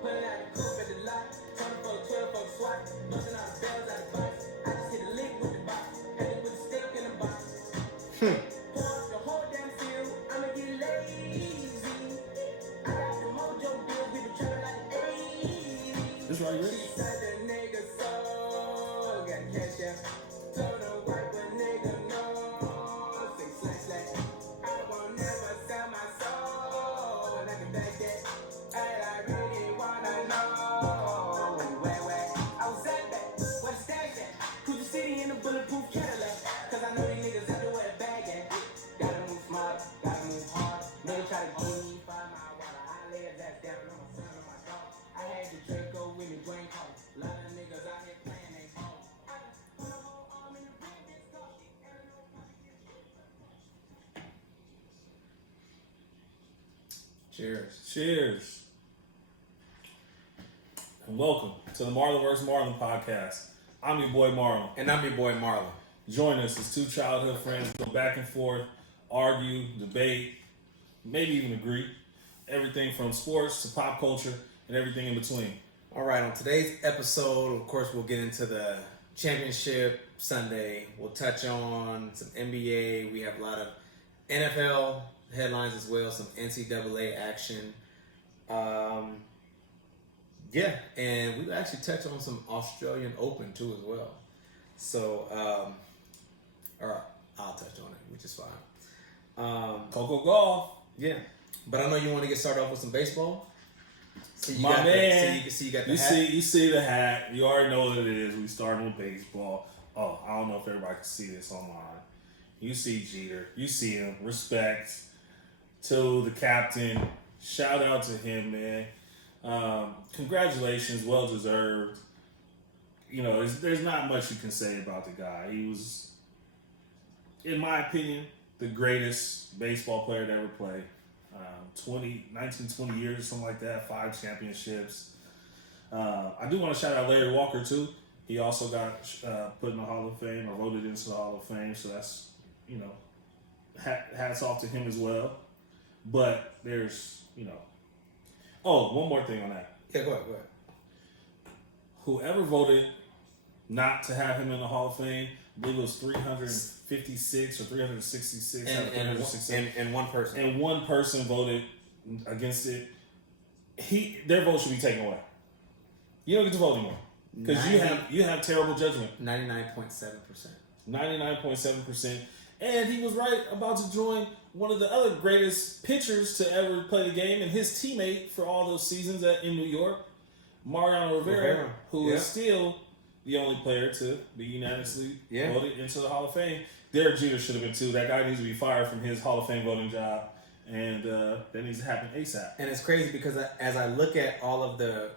Pulling out the coupe at the lot. 24, 12, fuck swat. Busting all the bells out the box. I just hit a lick with the box. Hit it with a stick in the box. Pour up the whole damn field. I'ma get lazy. I got the mojo deals. We been trapping like the 80s. This right here? Said the nigga so. Got cash out. Told him wipe a nigga no. Sing slash slash. I won't never sell my soul. Like a back that. And I really wanna know. Where I was at that. Where the stash at? Cruise the city in a bulletproof Cadillac. Cause I know these niggas out there where the bag at. Gotta move smart, gotta move hard. Nigga try to give me 5 mile water. I lay his ass down on my son, on my dog. I had the Draco with me, brain call. A lot of niggas out here playing they ball. I just put a whole arm in the ring, this coffee. Cheers. Cheers. And welcome to the Marlon vs. Marlon podcast. I'm your boy Marlon. And I'm your boy Marlon. Join us as two childhood friends go back and forth, argue, debate, maybe even agree. Everything from sports to pop culture and everything in between. All right, on today's episode, of course, we'll get into the championship Sunday. We'll touch on some NBA. We have a lot of NFL headlines as well, some NCAA action. And we actually touch on some Australian Open too as well. So, or I'll touch on it, which is fine. Coco Golf. Yeah, but I know you want to get started off with some baseball. So you My got man, you got the hat. you see the hat. You already know what it is. We started with baseball. Oh, I don't know if everybody can see this online. You see Jeter. You see him. Respect to the captain. Shout out to him, man. Congratulations, well deserved. You know, there's not much you can say about the guy. He was, in my opinion, the greatest baseball player to ever play. 20 years, something like that, 5 championships. I do want to shout out Larry Walker, too. He also got put in the Hall of Fame or voted into the Hall of Fame, so that's, you know, hats off to him as well. But there's, you know, one more thing on that. Yeah, go ahead. Whoever voted not to have him in the Hall of Fame, I believe it was 356 or 366. And one person. And one person voted against it. Their vote should be taken away. You don't get to vote anymore. Because you have terrible judgment. 99.7%. 99.7%. And he was right about to join one of the other greatest pitchers to ever play the game and his teammate for all those seasons in New York, Mariano Rivera, who is still the only player to be unanimously voted into the Hall of Fame. Derek Jeter should have been too. That guy needs to be fired from his Hall of Fame voting job, and that needs to happen ASAP. And it's crazy because as I look at all of the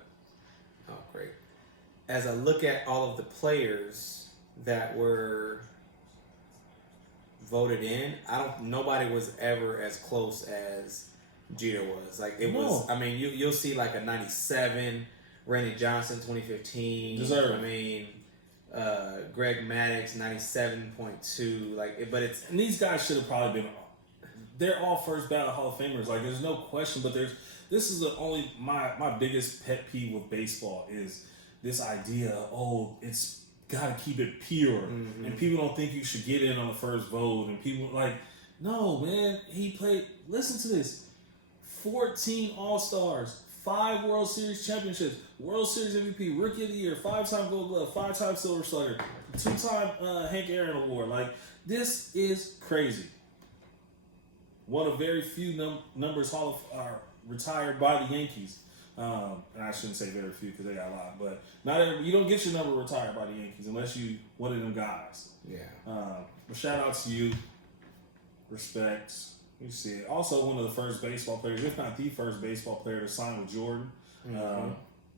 players that were voted in, nobody was ever as close as Jeter was. Like it was. I mean, you'll see like a 97. Randy Johnson, 2015. Deserved. I mean, Greg Maddux, 97.2. And these guys should have probably been. They're all first ballot Hall of Famers. Like, there's no question. But this is the only my biggest pet peeve with baseball is this idea. It's gotta keep it pure, and people don't think you should get in on the first vote. And people no, man. He played. Listen to this: 14 All-Stars. 5 World Series championships, World Series MVP, Rookie of the Year, 5-time Gold Glove, 5-time Silver Slugger, 2-time Hank Aaron Award. Like, this is crazy. One of very few numbers are retired by the Yankees. And I shouldn't say very few because they got a lot, but you don't get your number retired by the Yankees unless you one of them guys. Yeah. But shout out to you. Respect. You see it. Also, one of the first baseball players, if not the first baseball player to sign with Jordan. And,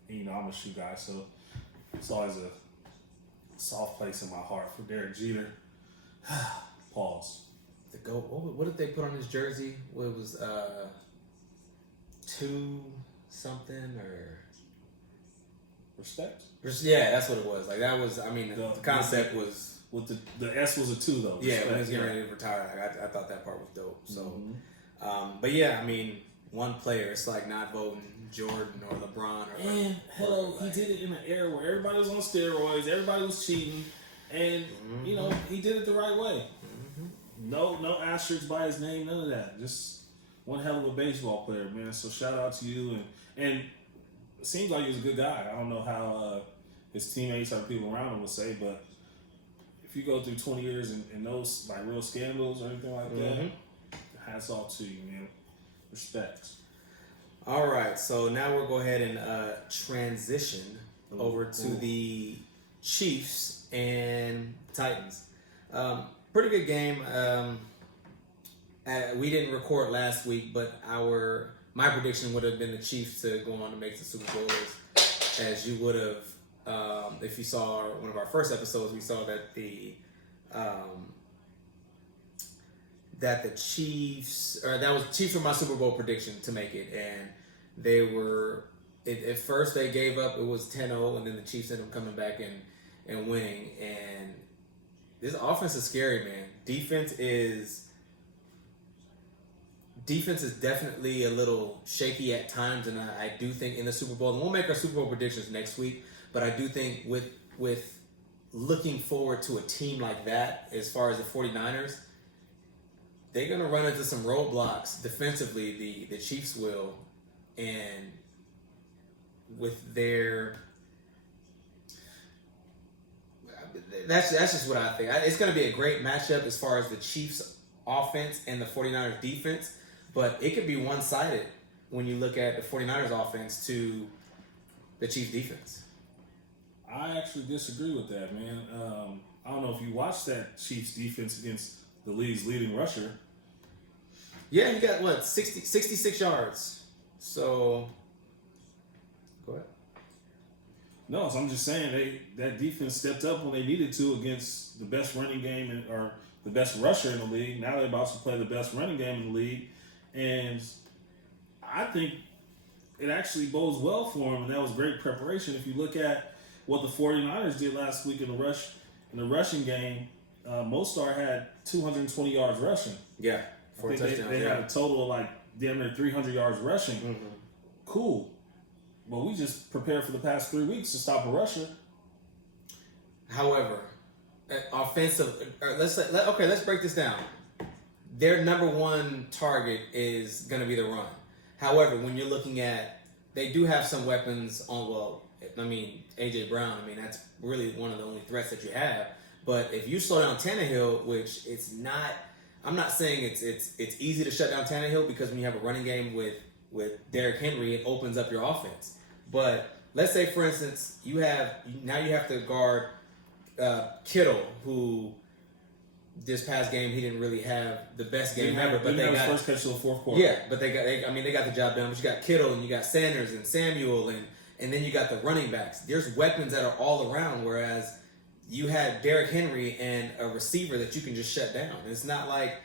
you know, I'm a shoe guy, so it's always a soft place in my heart for Derek Jeter. Pause. The GOAT. What did they put on his jersey? What was 2 something or respect? Yeah, that's what it was. Like that was. I mean, the concept was. With the S was a 2 though. Yeah, when he was getting ready to retire, I thought that part was dope. So, but yeah, I mean, one player. It's like not voting Jordan or LeBron. And hello, he did it in an era where everybody was on steroids, everybody was cheating, and you know he did it the right way. No asterisks by his name, none of that. Just one hell of a baseball player, man. So shout out to you, and it seems like he was a good guy. I don't know how his teammates or people around him would say, but if you go through 20 years and those like real scandals or anything like that, hats off to you, man. Respect. All right, so now we'll go ahead and transition over to the Chiefs and Titans. Pretty good game. We didn't record last week, but my prediction would have been the Chiefs to go on to make the Super Bowl, as you would have if you saw one of our first episodes. We saw that the Chiefs, or that was Chiefs were my Super Bowl prediction to make it, and they were at first they gave up. It was 10-0, and then the Chiefs ended up coming back and winning. And this offense is scary, man. Defense is definitely a little shaky at times, and I do think in the Super Bowl, and we'll make our Super Bowl predictions next week, but I do think with looking forward to a team like that, as far as the 49ers, they're going to run into some roadblocks defensively, the Chiefs will, and with their... That's just what I think. It's going to be a great matchup as far as the Chiefs offense and the 49ers defense, but it could be one-sided when you look at the 49ers offense to the Chiefs defense. I actually disagree with that, man. I don't know if you watched that Chiefs defense against the league's leading rusher. Yeah, he got, 66 yards. So, go ahead. No, so I'm just saying that defense stepped up when they needed to against the best running game or the best rusher in the league. Now they're about to play the best running game in the league. And I think it actually bodes well for him, and that was great preparation. If you look at what the 49ers did last week in the rushing game, Mostar had 220 yards rushing. Yeah, 4 touchdowns. They had a total of like damn near 300 yards rushing. Mm-hmm. Cool. Well, we just prepared for the past 3 weeks to stop a rusher. However, offensive. Let's break this down. Their number one target is going to be the run. However, when you're looking at, they do have some weapons on. Well, I mean, AJ Brown. I mean, that's really one of the only threats that you have. But if you slow down Tannehill, which it's not, I'm not saying it's easy to shut down Tannehill, because when you have a running game with Derrick Henry, it opens up your offense. But let's say, for instance, you have to guard Kittle, who this past game he didn't really have the best game ever. But they got first catch of the fourth quarter. Yeah, but they got the job done. But you got Kittle and you got Sanders and Samuel and then you got the running backs. There's weapons that are all around, whereas you had Derrick Henry and a receiver that you can just shut down. It's not like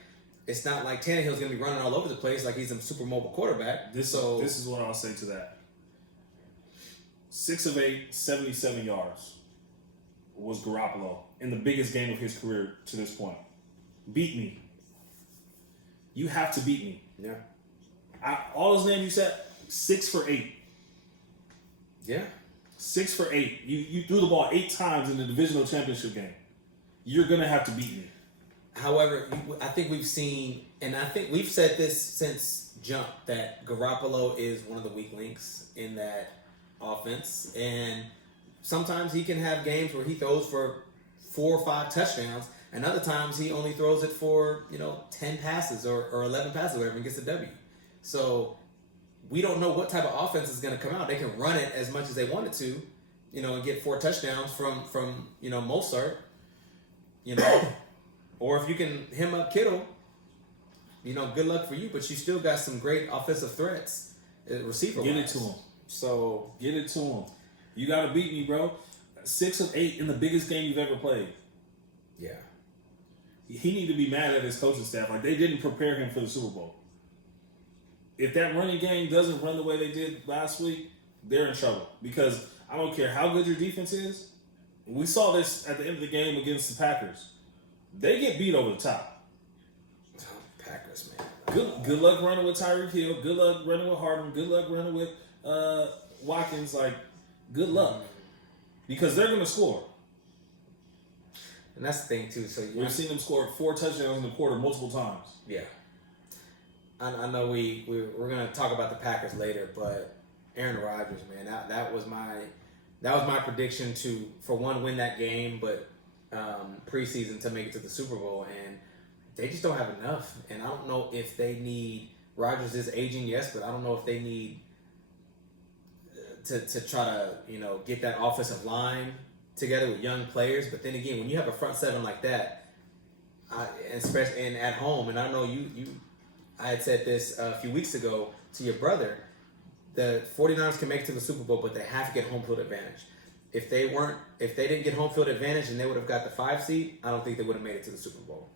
Tannehill's going to be running all over the place like he's a super mobile quarterback. This is what I'll say to that. 6 of 8, 77 yards was Garoppolo in the biggest game of his career to this point. Beat me. You have to beat me. Yeah. All those names you said, 6 for 8. Yeah. 6 for 8. You threw the ball 8 times in the divisional championship game. You're going to have to beat me. However, I think we've seen, and I think we've said this since jump, that Garoppolo is one of the weak links in that offense. And sometimes he can have games where he throws for 4 or 5 touchdowns, and other times he only throws it for 10 passes or 11 passes, or whatever, and gets a W. So we don't know what type of offense is going to come out. They can run it as much as they wanted to, and get 4 touchdowns from Mostert, or if you can hem up Kittle, good luck for you. But you still got some great offensive threats, receiver. Get it to him. So get it to him. You got to beat me, bro. 6 of 8 in the biggest game you've ever played. Yeah. He need to be mad at his coaching staff. Like, they didn't prepare him for the Super Bowl. If that running game doesn't run the way they did last week, they're in trouble. Because I don't care how good your defense is. We saw this at the end of the game against the Packers. They get beat over the top. Packers, man. Good luck running with Tyreek Hill. Good luck running with Harden. Good luck running with Watkins. Like, good luck. Because they're going to score. And that's the thing, too. So We've seen them score 4 touchdowns in the quarter multiple times. Yeah. I know we're going to talk about the Packers later, but Aaron Rodgers, man, that was my prediction for one, win that game, but preseason to make it to the Super Bowl, and they just don't have enough. And I don't know if they need Rodgers is aging, yes, but I don't know if they need to try to get that offensive line together with young players. But then again, when you have a front seven like that, especially and at home, and I know I had said this a few weeks ago to your brother, the 49ers can make it to the Super Bowl, but they have to get home field advantage. If they didn't get home field advantage and they would have got the 5 seed, I don't think they would have made it to the Super Bowl.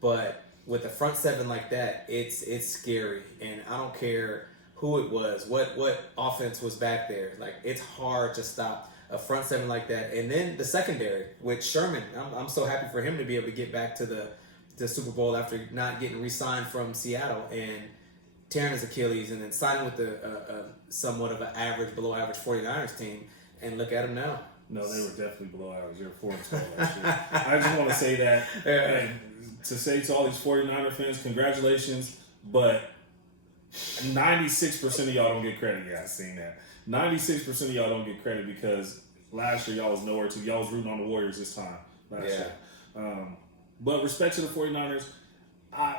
But with the front seven like that, it's scary, and I don't care who it was, what offense was back there. Like, it's hard to stop a front seven like that. And then the secondary with Sherman, I'm so happy for him to be able to get back to the Super Bowl after not getting re-signed from Seattle and tearing his Achilles, and then signing with the somewhat of an average, below average 49ers team, and look at him now. No, they were definitely below average. They were 4-12 last year. I just want to say that, and to say to all these 49er fans, congratulations, but 96% of y'all don't get credit. Yeah, I've seen that. 96% of y'all don't get credit because last year y'all was nowhere to. Y'all was rooting on the Warriors this time last year. But respect to the 49ers, I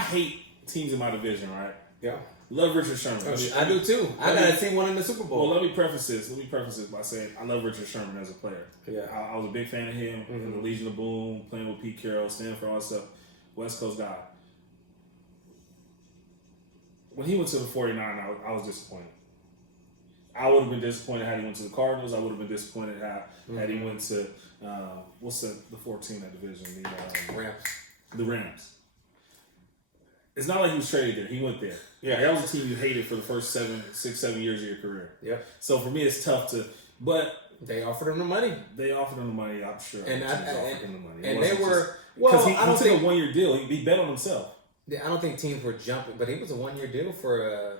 hate teams in my division, right? Yeah. Love Richard Sherman. I do too. I got a team winning the Super Bowl. Well, let me preface this by saying I love Richard Sherman as a player. Yeah. I was a big fan of him in the Legion of Boom, playing with Pete Carroll, Stanford, all that stuff. West Coast guy. When he went to the 49ers, I was disappointed. I would have been disappointed had he went to the Cardinals. I would have been disappointed had he went to what's the 4th team in that division? Rams. The Rams. It's not like he was traded there. He went there. Yeah. That was a team you hated for the first 7 years of your career. Yep. So for me, it's tough to. But they offered him the money. I'm sure. And offered him the money. And they were because he took a 1-year deal. He bet on himself. I don't think teams were jumping, but it was a 1-year deal for.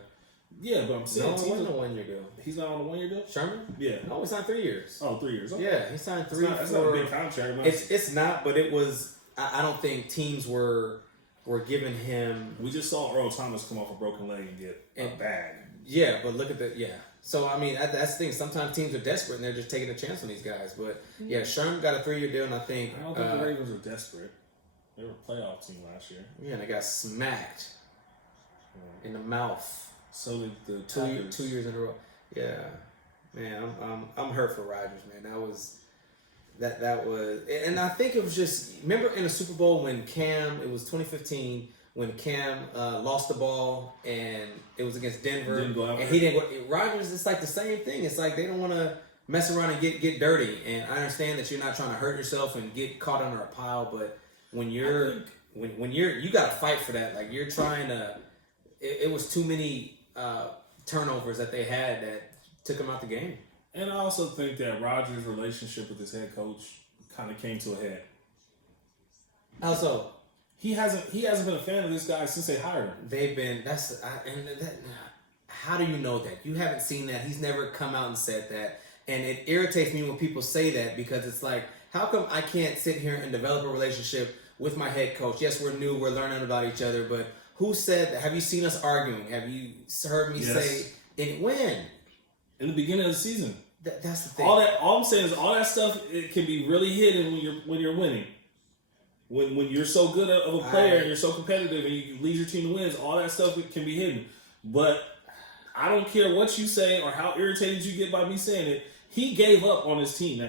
Yeah, but I'm saying no, it wasn't a 1-year deal. He's not on a 1-year deal. Sherman? Yeah. No, he signed 3 years. Oh, 3 years. Okay. Yeah, he signed 3. It's not a big contract. Man. It's not, but it was. I don't think teams were giving him. We just saw Earl Thomas come off a broken leg and get a bag. Yeah, but look at So I mean, that's the thing. Sometimes teams are desperate and they're just taking a chance on these guys. But yeah, Sherman got a 3-year deal, and I think. I don't think the Ravens were desperate. They were a playoff team last year. Yeah, and they got smacked in the mouth. So did the 2 years in a row. Yeah, man, I'm hurt for Rodgers, man. That was, and I think it was just, remember in the Super Bowl when Cam, it was 2015 when Cam lost the ball and it was against Denver, and he didn't go. Rodgers, it's like the same thing. It's like they don't want to mess around and get dirty. And I understand that you're not trying to hurt yourself and get caught under a pile, but when you're you got to fight for that. Like you're trying to. It was too many turnovers that they had that took him out the game. And I also think that Rodgers' relationship with his head coach kind of came to a head. How so? He hasn't been a fan of this guy since they hired him. They've been. How do you know that? You haven't seen that. He's never come out and said that. And it irritates me when people say that because it's like, how come I can't sit here and develop a relationship with my head coach? Yes, we're new. We're learning about each other, but who said that? Have you seen us arguing? Have you heard me say it? When? In the beginning of the season. That's the thing. All I'm saying is all that stuff, it can be really hidden when you're winning. When you're so good of a player and you're so competitive and you lead your team to wins, all that stuff can be hidden. But I don't care what you say or how irritated you get by me saying it. He gave up on his team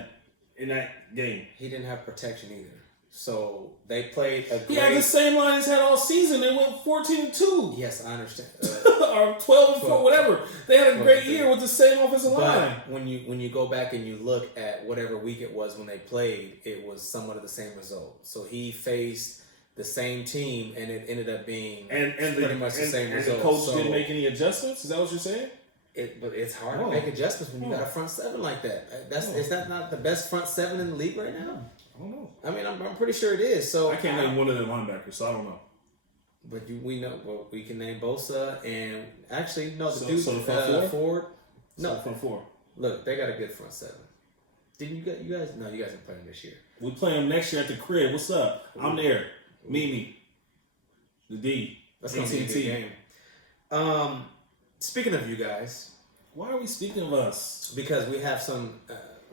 in that game. He didn't have protection either. So they played a great... He had the same line he's had all season. They went 14-2. Yes, I understand. Or 12-4, whatever. They had a great year with the same offensive line. When you go back and you look at whatever week it was when they played, it was somewhat of the same result. So he faced the same team, and it ended up being pretty much the same result. And the coach didn't make any adjustments? Is that what you're saying? But it's hard to make adjustments when you got a front seven like that. Is that not the best front seven in the league right now? I don't know. I mean, I'm pretty sure it is. So I can't name one of their linebackers, so I don't know. But we know we can name Bosa and actually no the dude so the front Ford. No, front four. Look, they got a good front seven. Didn't you guys? No, you guys are playing this year. We play them next year at the crib. What's up? I'm there. Mimi. The D. That's gonna be a good game. Speaking of you guys, why are we speaking of us? because we have some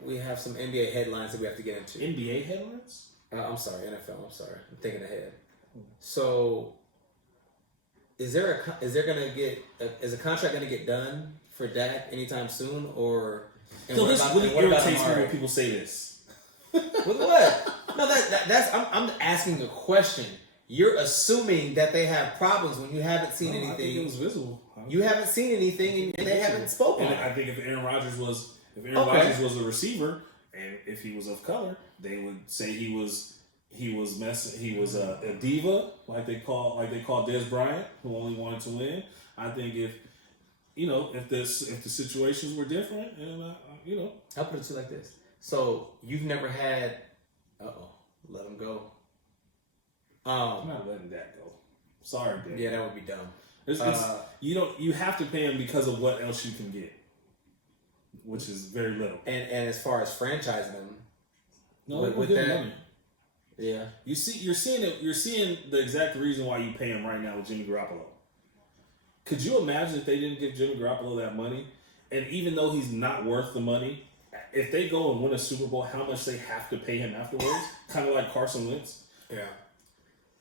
NBA headlines that we have to get into. NBA headlines? I'm sorry, NFL. I'm sorry, I'm thinking ahead. So, is a contract gonna get done for Dak anytime soon, or? So this really irritates me when people say this. With what? No, that's I'm asking a question. You're assuming that they have problems when you haven't seen anything. I think it was visible. You haven't seen anything, and they haven't spoken. And I think if Aaron Rodgers was a receiver, and if he was of color, they would say he was a diva, like they call Dez Bryant, who only wanted to win. I think if the situations were different, and I'll put it to you like this. So you've never had, let him go. I'm not letting that go. Sorry, Dave. Yeah, that would be dumb. You have to pay him because of what else you can get, which is very little. And as far as franchising him, with that money. Yeah. You're seeing the exact reason why you pay him right now with Jimmy Garoppolo. Could you imagine if they didn't give Jimmy Garoppolo that money, and even though he's not worth the money, if they go and win a Super Bowl, how much they have to pay him afterwards? Kind of like Carson Wentz. Yeah.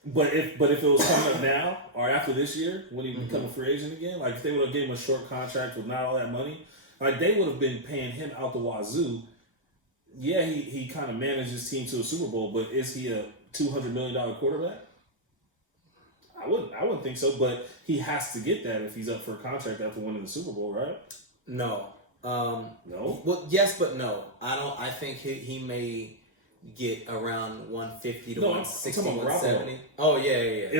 But if it was coming up now or after this year when he become a free agent again, like if they would have given him a short contract with not all that money, like they would have been paying him out the wazoo. Yeah, he kind of managed his team to a Super Bowl, but is he a $200 million quarterback? I wouldn't think so, but he has to get that if he's up for a contract after winning the Super Bowl, right? No. No? Well, yes, but no. I think he may get around 150 to 160, 170. Oh, yeah.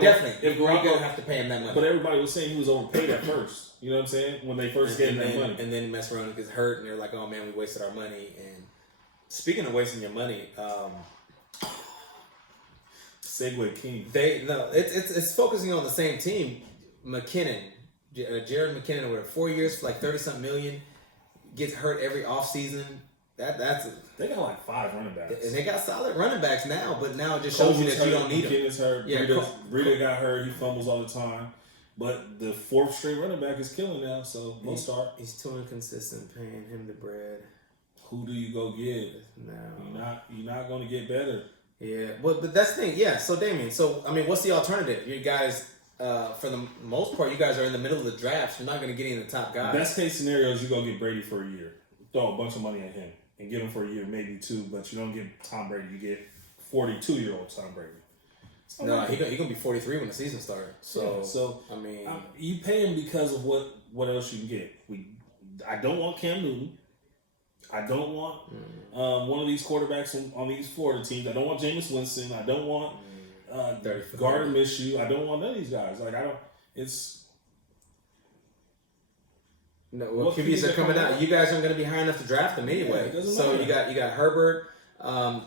Definitely. If Garoppolo have to pay him that money. But everybody was saying he was overpaid at first. You know what I'm saying? When they first gave him that money. And then he messed around and gets hurt, and they're like, oh, man, we wasted our money. And speaking of wasting your money, Segway King. It's focusing on the same team. McKinnon, Jared McKinnon, over 4 years for like 30-something million, gets hurt every offseason. They got like 5 running backs. And they got solid running backs now, but now it just shows you that you don't need them. McKinnon's hurt. Yeah, Breida got hurt. He fumbles all the time. But the 4th string running back is killing now, so we'll start. He's too inconsistent paying him the bread. Who do you go get? No. You're not going to get better. Yeah, but that's the thing. Yeah, so Damien, what's the alternative? You guys, for the most part, you guys are in the middle of the draft. You're not going to get any of the top guys. Best case scenario is you're going to get Brady for a year. Throw a bunch of money at him and get him for a year, maybe 2, but you don't get Tom Brady. You get 42-year-old Tom Brady. No, he's going to be 43 when the season starts. So you pay him because of what else you can get. I don't want Cam Newton. I don't want one of these quarterbacks on these Florida teams. I don't want Jameis Winston. I don't want Gardner Minshew. I don't want none of these guys. Like I don't. It's no. Well, QBs are coming out. You guys aren't going to be high enough to draft them anyway. So you got Herbert,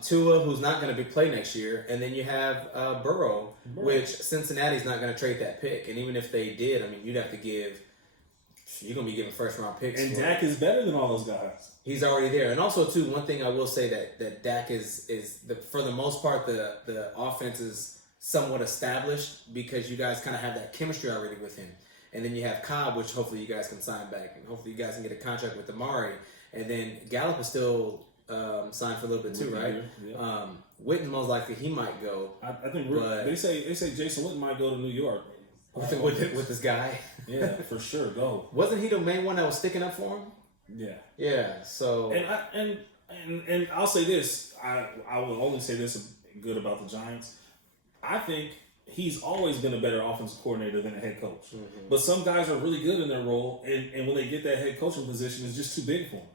Tua, who's not going to play next year, and then you have Burrow, which Cincinnati's not going to trade that pick. And even if they did, you'd have to give. You're going to be giving first-round picks. And Dak is better than all those guys. He's already there. And also, too, one thing I will say that Dak is for the most part, the offense is somewhat established because you guys kind of have that chemistry already with him. And then you have Cobb, which hopefully you guys can sign back. And hopefully you guys can get a contract with Amari. And then Gallup is still signed for a little bit, too, right? Yeah. Witten, most likely, he might go. I think they say Jason Witten might go to New York. With this guy. Yeah, for sure. Go. Wasn't he the main one that was sticking up for him? Yeah. Yeah. So. And I'll say this. I will only say this good about the Giants. I think he's always been a better offensive coordinator than a head coach. Mm-hmm. But some guys are really good in their role, and when they get that head coaching position, it's just too big for them.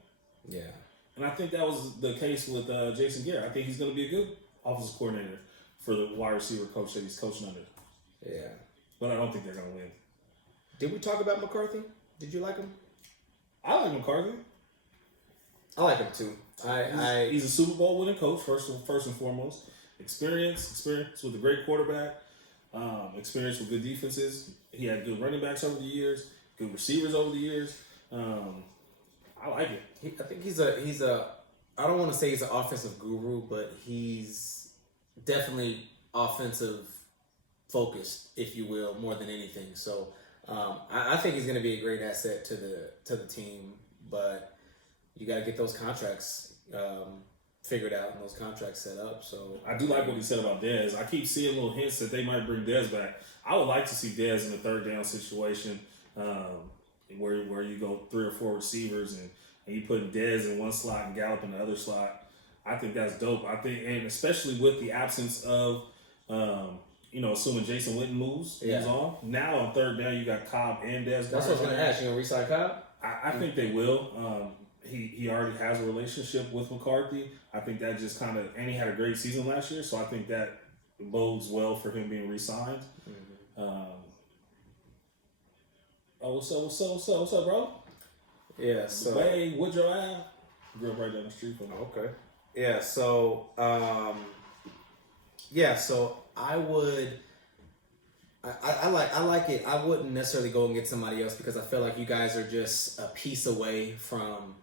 Yeah. And I think that was the case with Jason Garrett. I think he's going to be a good offensive coordinator for the wide receiver coach that he's coaching under. Yeah. But I don't think they're going to win. Did we talk about McCarthy? Did you like him? I like McCarthy. I like him too. He's a Super Bowl winning coach, first and foremost. Experience with a great quarterback. experience with good defenses. He had good running backs over the years, good receivers over the years. I like it. I think he's a. I don't want to say he's an offensive guru, but he's definitely offensive focused, if you will, more than anything. So I think he's going to be a great asset to the team, but you got to get those contracts figured out and those contracts set up. So I do like what he said about Dez. I keep seeing little hints that they might bring Dez back. I would like to see Dez in a third down situation where you go 3 or 4 receivers and you put Dez in one slot and Gallup in the other slot. I think that's dope. I think, and especially with the absence of, assuming Jason Witten moves on. Now on third down, you got Cobb and Dez. That's what I was going to ask. You going to re-sign Cobb? I think they will. He already has a relationship with McCarthy. I think that just kind of, and he had a great season last year, so I think that bodes well for him being re-signed. What's up, bro? Yeah, so Way Woodrow Ave. Grew up right down the street from me. Okay. Yeah, so so I would I like it. I wouldn't necessarily go and get somebody else because I feel like you guys are just a piece away from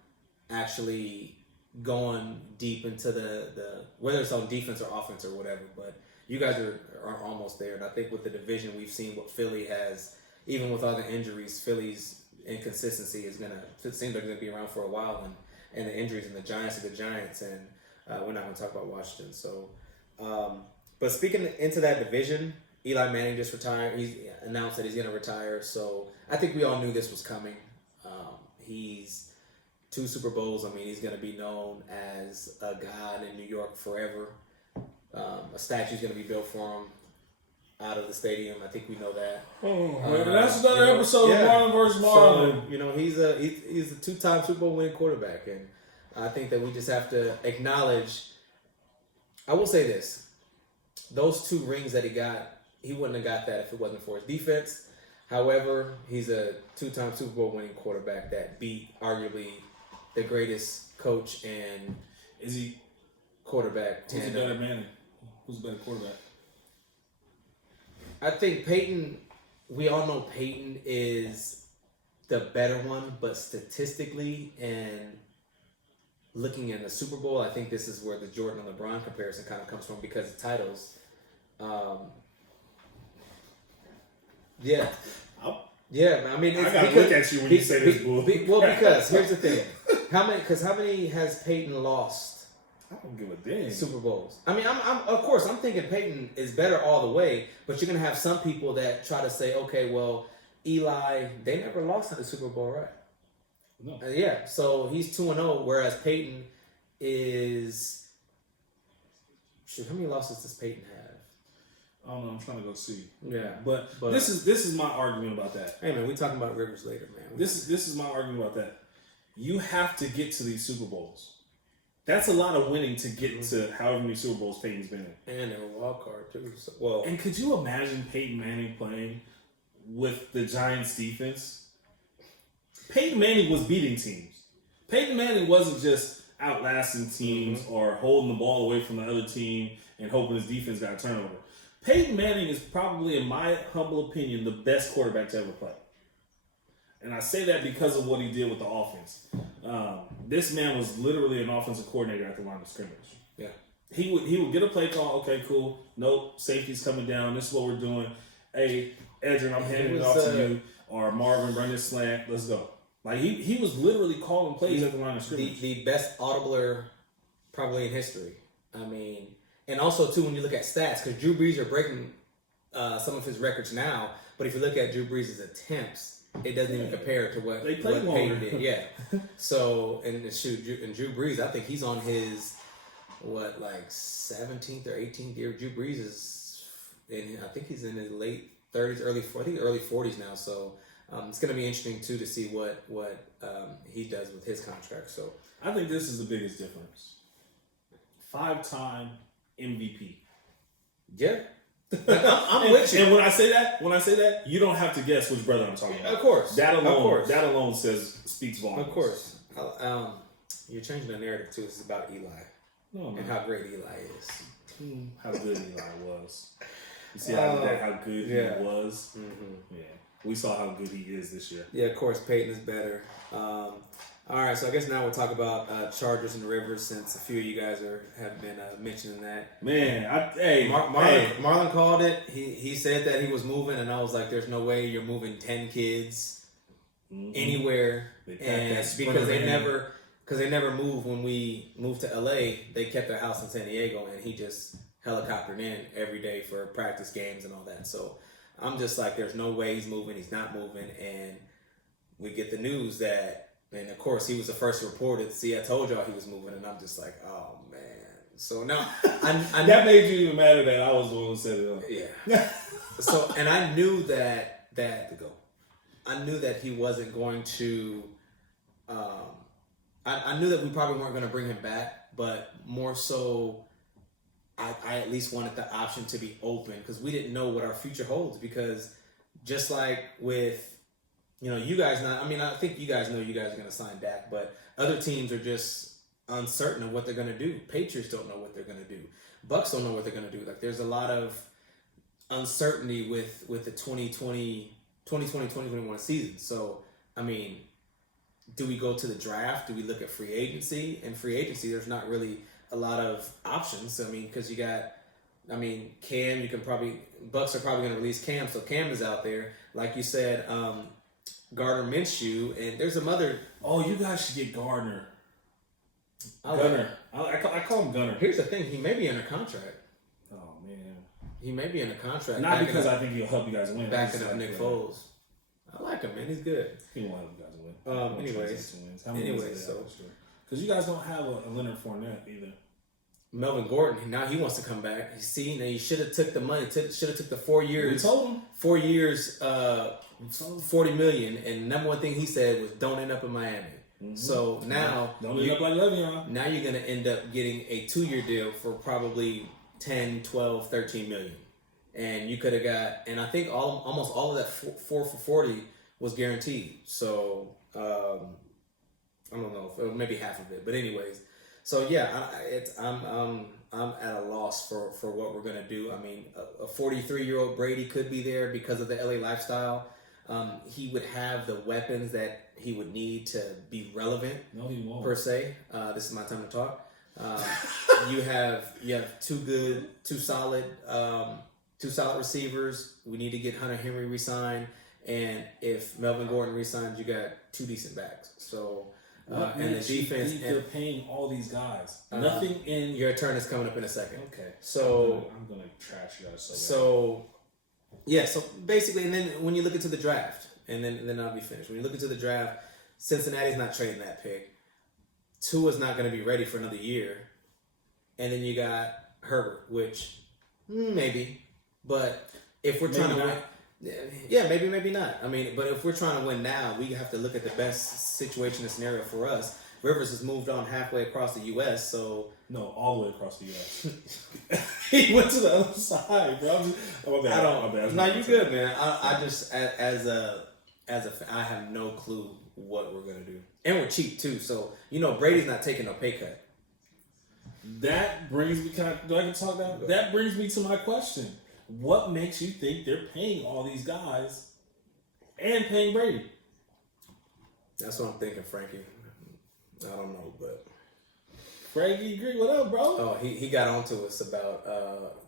actually going deep into the whether it's on defense or offense or whatever, but you guys are almost there. And I think with the division, we've seen what Philly has, even with all the injuries, Philly's inconsistency is it seems like they're gonna be around for a while, and the injuries and the Giants are the Giants, and we're not gonna talk about Washington. So, but speaking into that division, Eli Manning just retired. He's announced that he's gonna retire. So I think we all knew this was coming. He's 2 Super Bowls. I mean, he's gonna be known as a god in New York forever. A statue's gonna be built for him out of the stadium. I think we know that. That's another episode of Marlon versus Marlon. So, he's a 2-time Super Bowl winning quarterback, and I think that we just have to acknowledge. I will say this: those 2 rings that he got, he wouldn't have got that if it wasn't for his defense. However, he's a 2-time Super Bowl winning quarterback that beat arguably the greatest coach and quarterback. Who's a better Manning? Who's a better quarterback? I think Peyton, we all know Peyton is the better one, but statistically and looking in the Super Bowl, I think this is where the Jordan and LeBron comparison kind of comes from because of titles. Yeah. I mean, I gotta look at you when you say this bull. Well, because here's the thing: how many has Peyton lost? I don't give a damn. Super Bowls. I mean, I'm thinking Peyton is better all the way, but you're gonna have some people that try to say, okay, well, Eli, they never lost in the Super Bowl, right? No. So he's 2-0, whereas Peyton is. Shoot, how many losses does Peyton have? I don't know. I'm trying to go see. Yeah, but this is my argument about that. Hey man, we talking about Rivers later, man. This is my argument about that. You have to get to these Super Bowls. That's a lot of winning to get to however many Super Bowls Peyton's been in. And they're a wild card too. So, and could you imagine Peyton Manning playing with the Giants defense? Peyton Manning was beating teams. Peyton Manning wasn't just outlasting teams or holding the ball away from the other team and hoping his defense got a turnover. Peyton Manning is probably, in my humble opinion, the best quarterback to ever play. And I say that because of what he did with the offense. This man was literally an offensive coordinator at the line of scrimmage. Yeah. He would get a play call. Okay, cool. Nope, safety's coming down. This is what we're doing. Hey, Edrin, I'm handing it off to you. Or Marvin, run this slant. Let's go. Like, he was literally calling plays at the line of scrimmage. The best audibler probably in history. I mean, and also, too, when you look at stats, because Drew Brees are breaking some of his records now, but if you look at Drew Brees' attempts, it doesn't even compare to what Peyton did. Yeah. So, and Drew Brees, I think he's on his, 17th or 18th year. Drew Brees is, I think he's in his late 30s, early 40s now. So, it's going to be interesting, too, to see what he does with his contract. So, I think this is the biggest difference. 5-time MVP. Yeah. I'm with you. And when I say that, you don't have to guess which brother I'm talking about. Of course. That alone speaks volumes. Of course. You're changing the narrative too. This is about Eli and how great Eli is. How good Eli was. You see how good yeah. he was? Mm-hmm. Yeah. We saw how good he is this year. Yeah, of course, Peyton is better. All right, so I guess now we'll talk about Chargers and Rivers, since a few of you guys have been mentioning that. Man, Marlon called it. He said that he was moving, and I was like, "There's no way you're moving 10 kids anywhere." And because they never moved when we moved to LA, they kept their house in San Diego, and he just helicoptered in every day for practice games and all that. So I'm just like, there's no way he's moving. He's not moving, and we get the news that. And of course, he was the first reported. See, I told y'all he was moving, and I'm just like, oh man. So now, I that made you even madder that I was the one who set it up. Yeah. So, and I knew that I knew that he wasn't going to. I knew that we probably weren't going to bring him back, but more so, I at least wanted the option to be open, because we didn't know what our future holds. Because just like with. You guys not. I mean, I think you guys know you guys are going to sign Dak, but other teams are just uncertain of what they're going to do. Patriots don't know what they're going to do. Bucks don't know what they're going to do. Like, there's a lot of uncertainty with the 2020-2021 season. So, I mean, do we go to the draft? Do we look at free agency? In free agency, there's not really a lot of options. I mean, because you got, Cam. Bucks are probably going to release Cam, so Cam is out there. Like you said. Gardner Minshew, and there's some other. Oh, you guys should get Gardner. Gunner. I call him Gunner. Here's the thing: he may be under contract. Oh man, he may be under contract. Not because I think he'll help you guys win. Backing up Nick Foles. I like him, man. He's good. He won't help you guys win. Anyways, so because you guys don't have a Leonard Fournette either. Melvin Gordon. Now he wants to come back. Now you should have took the money. Should have took the 4 years. We told him 4 years. $40 million, and number one thing he said was, "Don't end up in Miami." Mm-hmm. So now, don't end up like Le'Veon. Now you're going to end up getting a 2-year deal for probably 10, 12, 13 million, and you could have got. And I think almost all of that 4 for 40 was guaranteed. So I don't know, if maybe half of it, but anyways. So yeah, I'm at a loss for what we're gonna do. I mean, a 43-year-old Brady could be there because of the LA lifestyle. He would have the weapons that he would need to be relevant. No, he won't. Per se. This is my time to talk. You have two solid receivers. We need to get Hunter Henry re-signed, and if Melvin Gordon re-signs, you got 2 decent backs. So. And the defense. They're paying all these guys. Nothing in your turn is coming up in a second. Okay. So I'm gonna trash you guys. So basically, and then when you look into the draft, and then I'll be finished. When you look into the draft, Cincinnati's not trading that pick. Tua's not going to be ready for another year, and then you got Herbert, which maybe, but if we're trying to win. Yeah, maybe not. I mean, but if we're trying to win now, we have to look at the best situation and scenario for us. Rivers has moved on halfway across the U.S., so... No, all the way across the U.S. He went to the other side, bro. No, you good, man. I just, as a I have no clue what we're going to do. And we're cheap, too, so, Brady's not taking no pay cut. That brings me... Do I can talk now? That brings me to my question. What makes you think they're paying all these guys and paying Brady? That's what I'm thinking, Frankie. I don't know, but Frankie Green, what up, bro? Oh, he got onto us about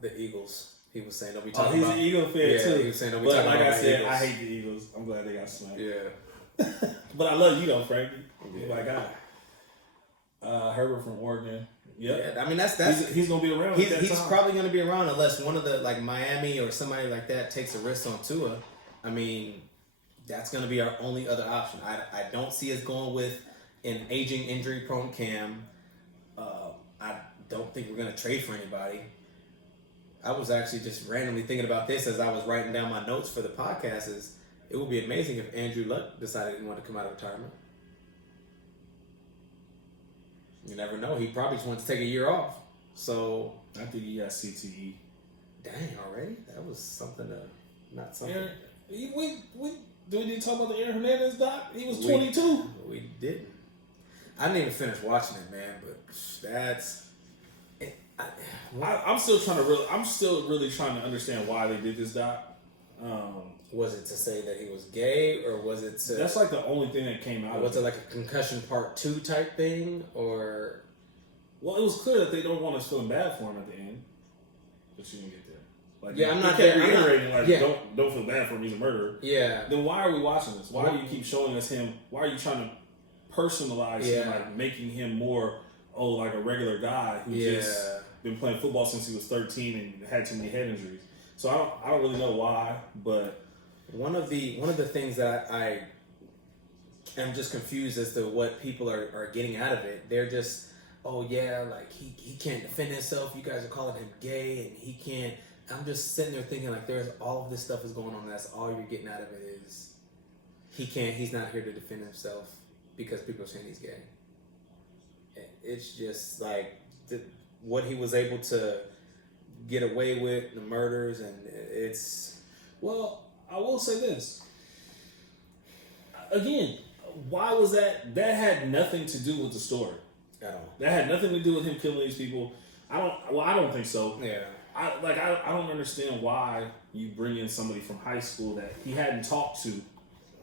the Eagles. He was saying don't be talking he's about. He's an Eagle fan too. He was saying don't be talking about. But like I said, Eagles. I hate the Eagles. I'm glad they got smacked. Yeah, but I love you though, Frankie. Yeah. You're my guy. Herbert from Oregon. Yep. Yeah, I mean that's he's gonna be around. He's probably gonna be around unless one of the like Miami or somebody like that takes a risk on Tua. I mean, that's gonna be our only other option. I don't see us going with an aging, injury-prone Cam. I don't think we're gonna trade for anybody. I was actually just randomly thinking about this as I was writing down my notes for the podcast. It would be amazing if Andrew Luck decided he wanted to come out of retirement. You never know. He probably just wants to take a year off. So I think he got CTE. Dang, already? That was something not something. Aaron, we do we need to talk about the Aaron Hernandez doc? He was 22. We didn't. I didn't even finish watching it, man. But I'm still really trying to understand why they did this doc. Was it to say that he was gay, or was it to? That's like the only thing that came out. Was it like a concussion part 2 type thing, or? Well, it was clear that they don't want us feeling bad for him at the end, but you didn't get there. Like, yeah, I'm not kept there. reiterating don't feel bad for him. He's a murderer. Yeah. Then why are we watching this? Why do you keep showing us him? Why are you trying to personalize him, like making him more like a regular guy who just been playing football since he was 13 and had too many head injuries? So I don't really know why, but one of the things that I am just confused as to what people are getting out of it. They're just, oh yeah, like he can't defend himself. You guys are calling him gay, and he can't. I'm just sitting there thinking, like, there's all of this stuff is going on. That's all you're getting out of it is he can't. He's not here to defend himself because people are saying he's gay. It's just like what he was able to get away with, the murders, and it's. Well, I will say this. Again, why was that? That had nothing to do with the story. At all. That had nothing to do with him killing these people. I don't think so. Yeah. I don't understand why you bring in somebody from high school that he hadn't talked to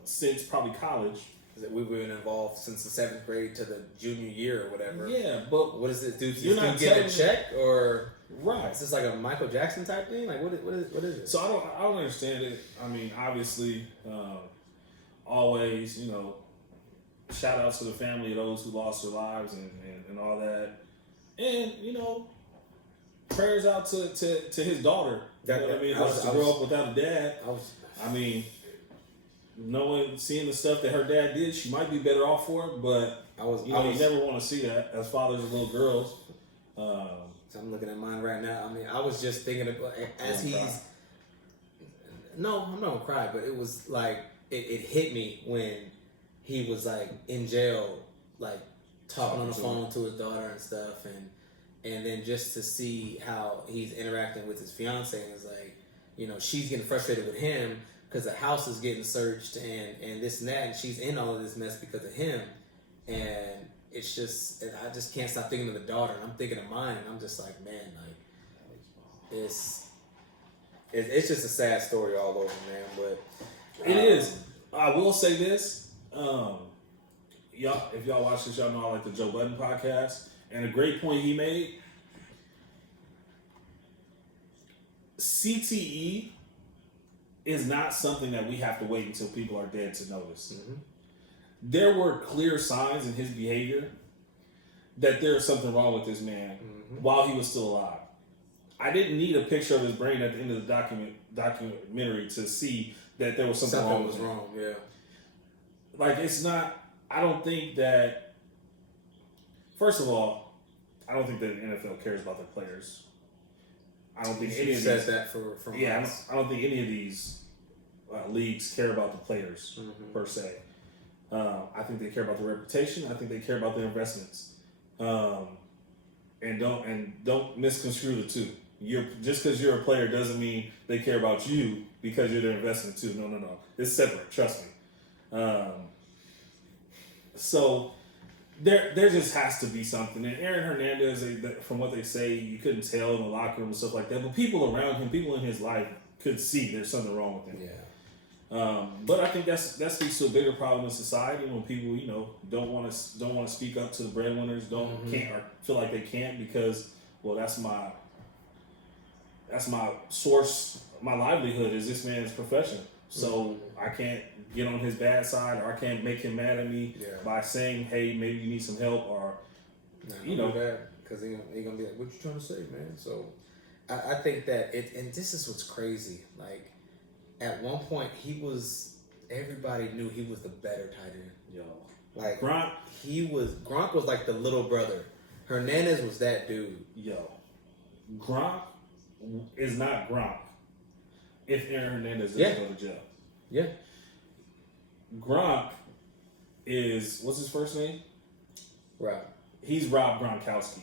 since probably college. We've been involved since the 7th grade to the junior year or whatever. Yeah, but what does it do? You're not getting a check, or right? Is this like a Michael Jackson type thing? Like what is it? So I don't understand it. I mean, obviously, always, shout out to the family of those who lost their lives and all that, and prayers out to his daughter. You know what I mean? To grow up without a dad. I mean, seeing the stuff that her dad did, she might be better off for it, but you never want to see that as fathers of little girls. So I'm looking at mine right now. I mean, I was just thinking about as he's. Cry. No, I'm not gonna cry, but it was like it hit me when he was like in jail, like talking on the phone to his daughter and stuff, and then just to see how he's interacting with his fiance, and it's like, she's getting frustrated with him because the house is getting searched and this and that, and she's in all of this mess because of him, and it's just, I just can't stop thinking of the daughter, and I'm thinking of mine, and I'm just like, man, like it's just a sad story all over, man. But it is. I will say this, y'all, if y'all watch this, y'all know I like the Joe Budden podcast, and a great point he made. CTE is not something that we have to wait until people are dead to notice. Mm-hmm. There were clear signs in his behavior that there was something wrong with this man while he was still alive. I didn't need a picture of his brain at the end of the documentary to see that there was something wrong with him. Yeah. Like, it's not, I don't think that, first of all, I don't think that the NFL cares about their players. I don't think any of these that from I don't think any of these leagues care about the players per se. I think they care about the reputation. I think they care about their investments, and don't misconstrue the two. Just because you're a player doesn't mean they care about you because you're their investment too. No. It's separate. Trust me. So there just has to be something. And Aaron Hernandez, from what they say, you couldn't tell in the locker room and stuff like that. But people around him, people in his life, could see there's something wrong with him. Yeah. But I think that speaks to a bigger problem in society when people, don't want to speak up to the breadwinners, can't or feel like they can't because, well, that's my source, my livelihood is this man's profession. So I can't get on his bad side, or I can't make him mad at me by saying, "Hey, maybe you need some help," or because he gonna be like, "What you trying to say, man?" So I think that and this is what's crazy. Like at one point, everybody knew he was the better tight end. Yo, like Gronk was like the little brother. Hernandez was that dude. Yo, Gronk is not Gronk if Aaron Hernandez doesn't go to jail. Yeah. Gronk is, what's his first name? Rob. He's Rob Gronkowski.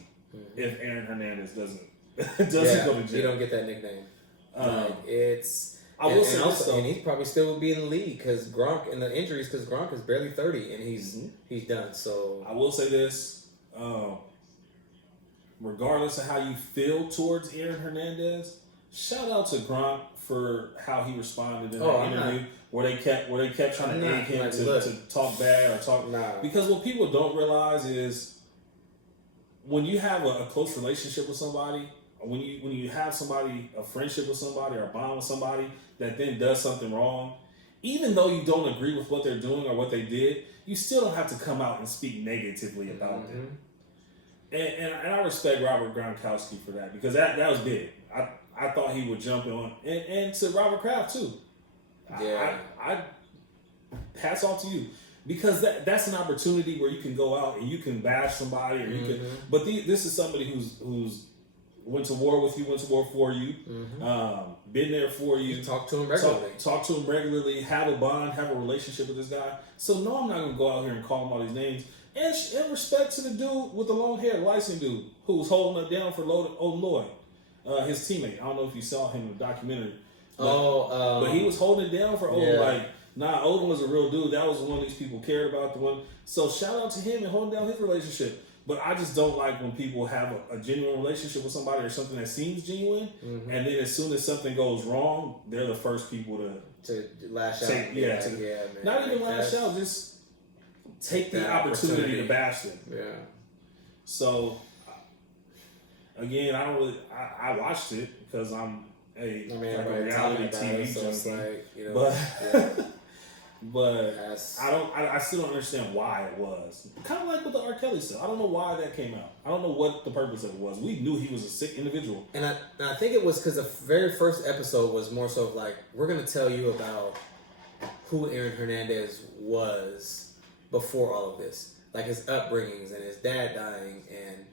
If Aaron Hernandez doesn't go to jail. You don't get that nickname. I will say this though, and he probably still would be in the league because Gronk and the injuries, because Gronk is barely 30 and he's done. So I will say this: regardless of how you feel towards Aaron Hernandez, shout out to Gronk for how he responded in that interview where they kept trying to egg him to talk bad or talk. Because what people don't realize is when you have a close relationship with somebody, when you have somebody, a friendship with somebody or a bond with somebody that then does something wrong, even though you don't agree with what they're doing or what they did, you still don't have to come out and speak negatively about them. And I respect Robert Gronkowski for that because that was big. I thought he would jump on. And to Robert Kraft, too. Yeah. I hats off to you. Because that's an opportunity where you can go out and you can bash somebody. Or you can. But this is somebody who's went to war with you, went to war for you, been there for you. Talk to him regularly. Talk to him regularly, have a bond, have a relationship with this guy. So, no, I'm not going to go out here and call him all these names. And in respect to the dude with the long hair, the light-skinned dude, who was holding it down for Odin Lloyd, his teammate. I don't know if you saw him in the documentary. But he was holding it down for Odin. Yeah. Odin was a real dude. That was the one these people cared about. So shout out to him and holding down his relationship. But I just don't like when people have a genuine relationship with somebody or something that seems genuine, and then as soon as something goes wrong, they're the first people to lash out. Man. Not even lash out, just take the opportunity to bash them. Yeah. So, again, I watched it because I'm a reality TV junkie. But I still don't understand why it was. Kind of like with the R. Kelly stuff. I don't know why that came out. I don't know what the purpose of it was. We knew he was a sick individual. And I think it was because the very first episode was more so like, we're going to tell you about who Aaron Hernandez was before all of this. Like his upbringings and his dad dying and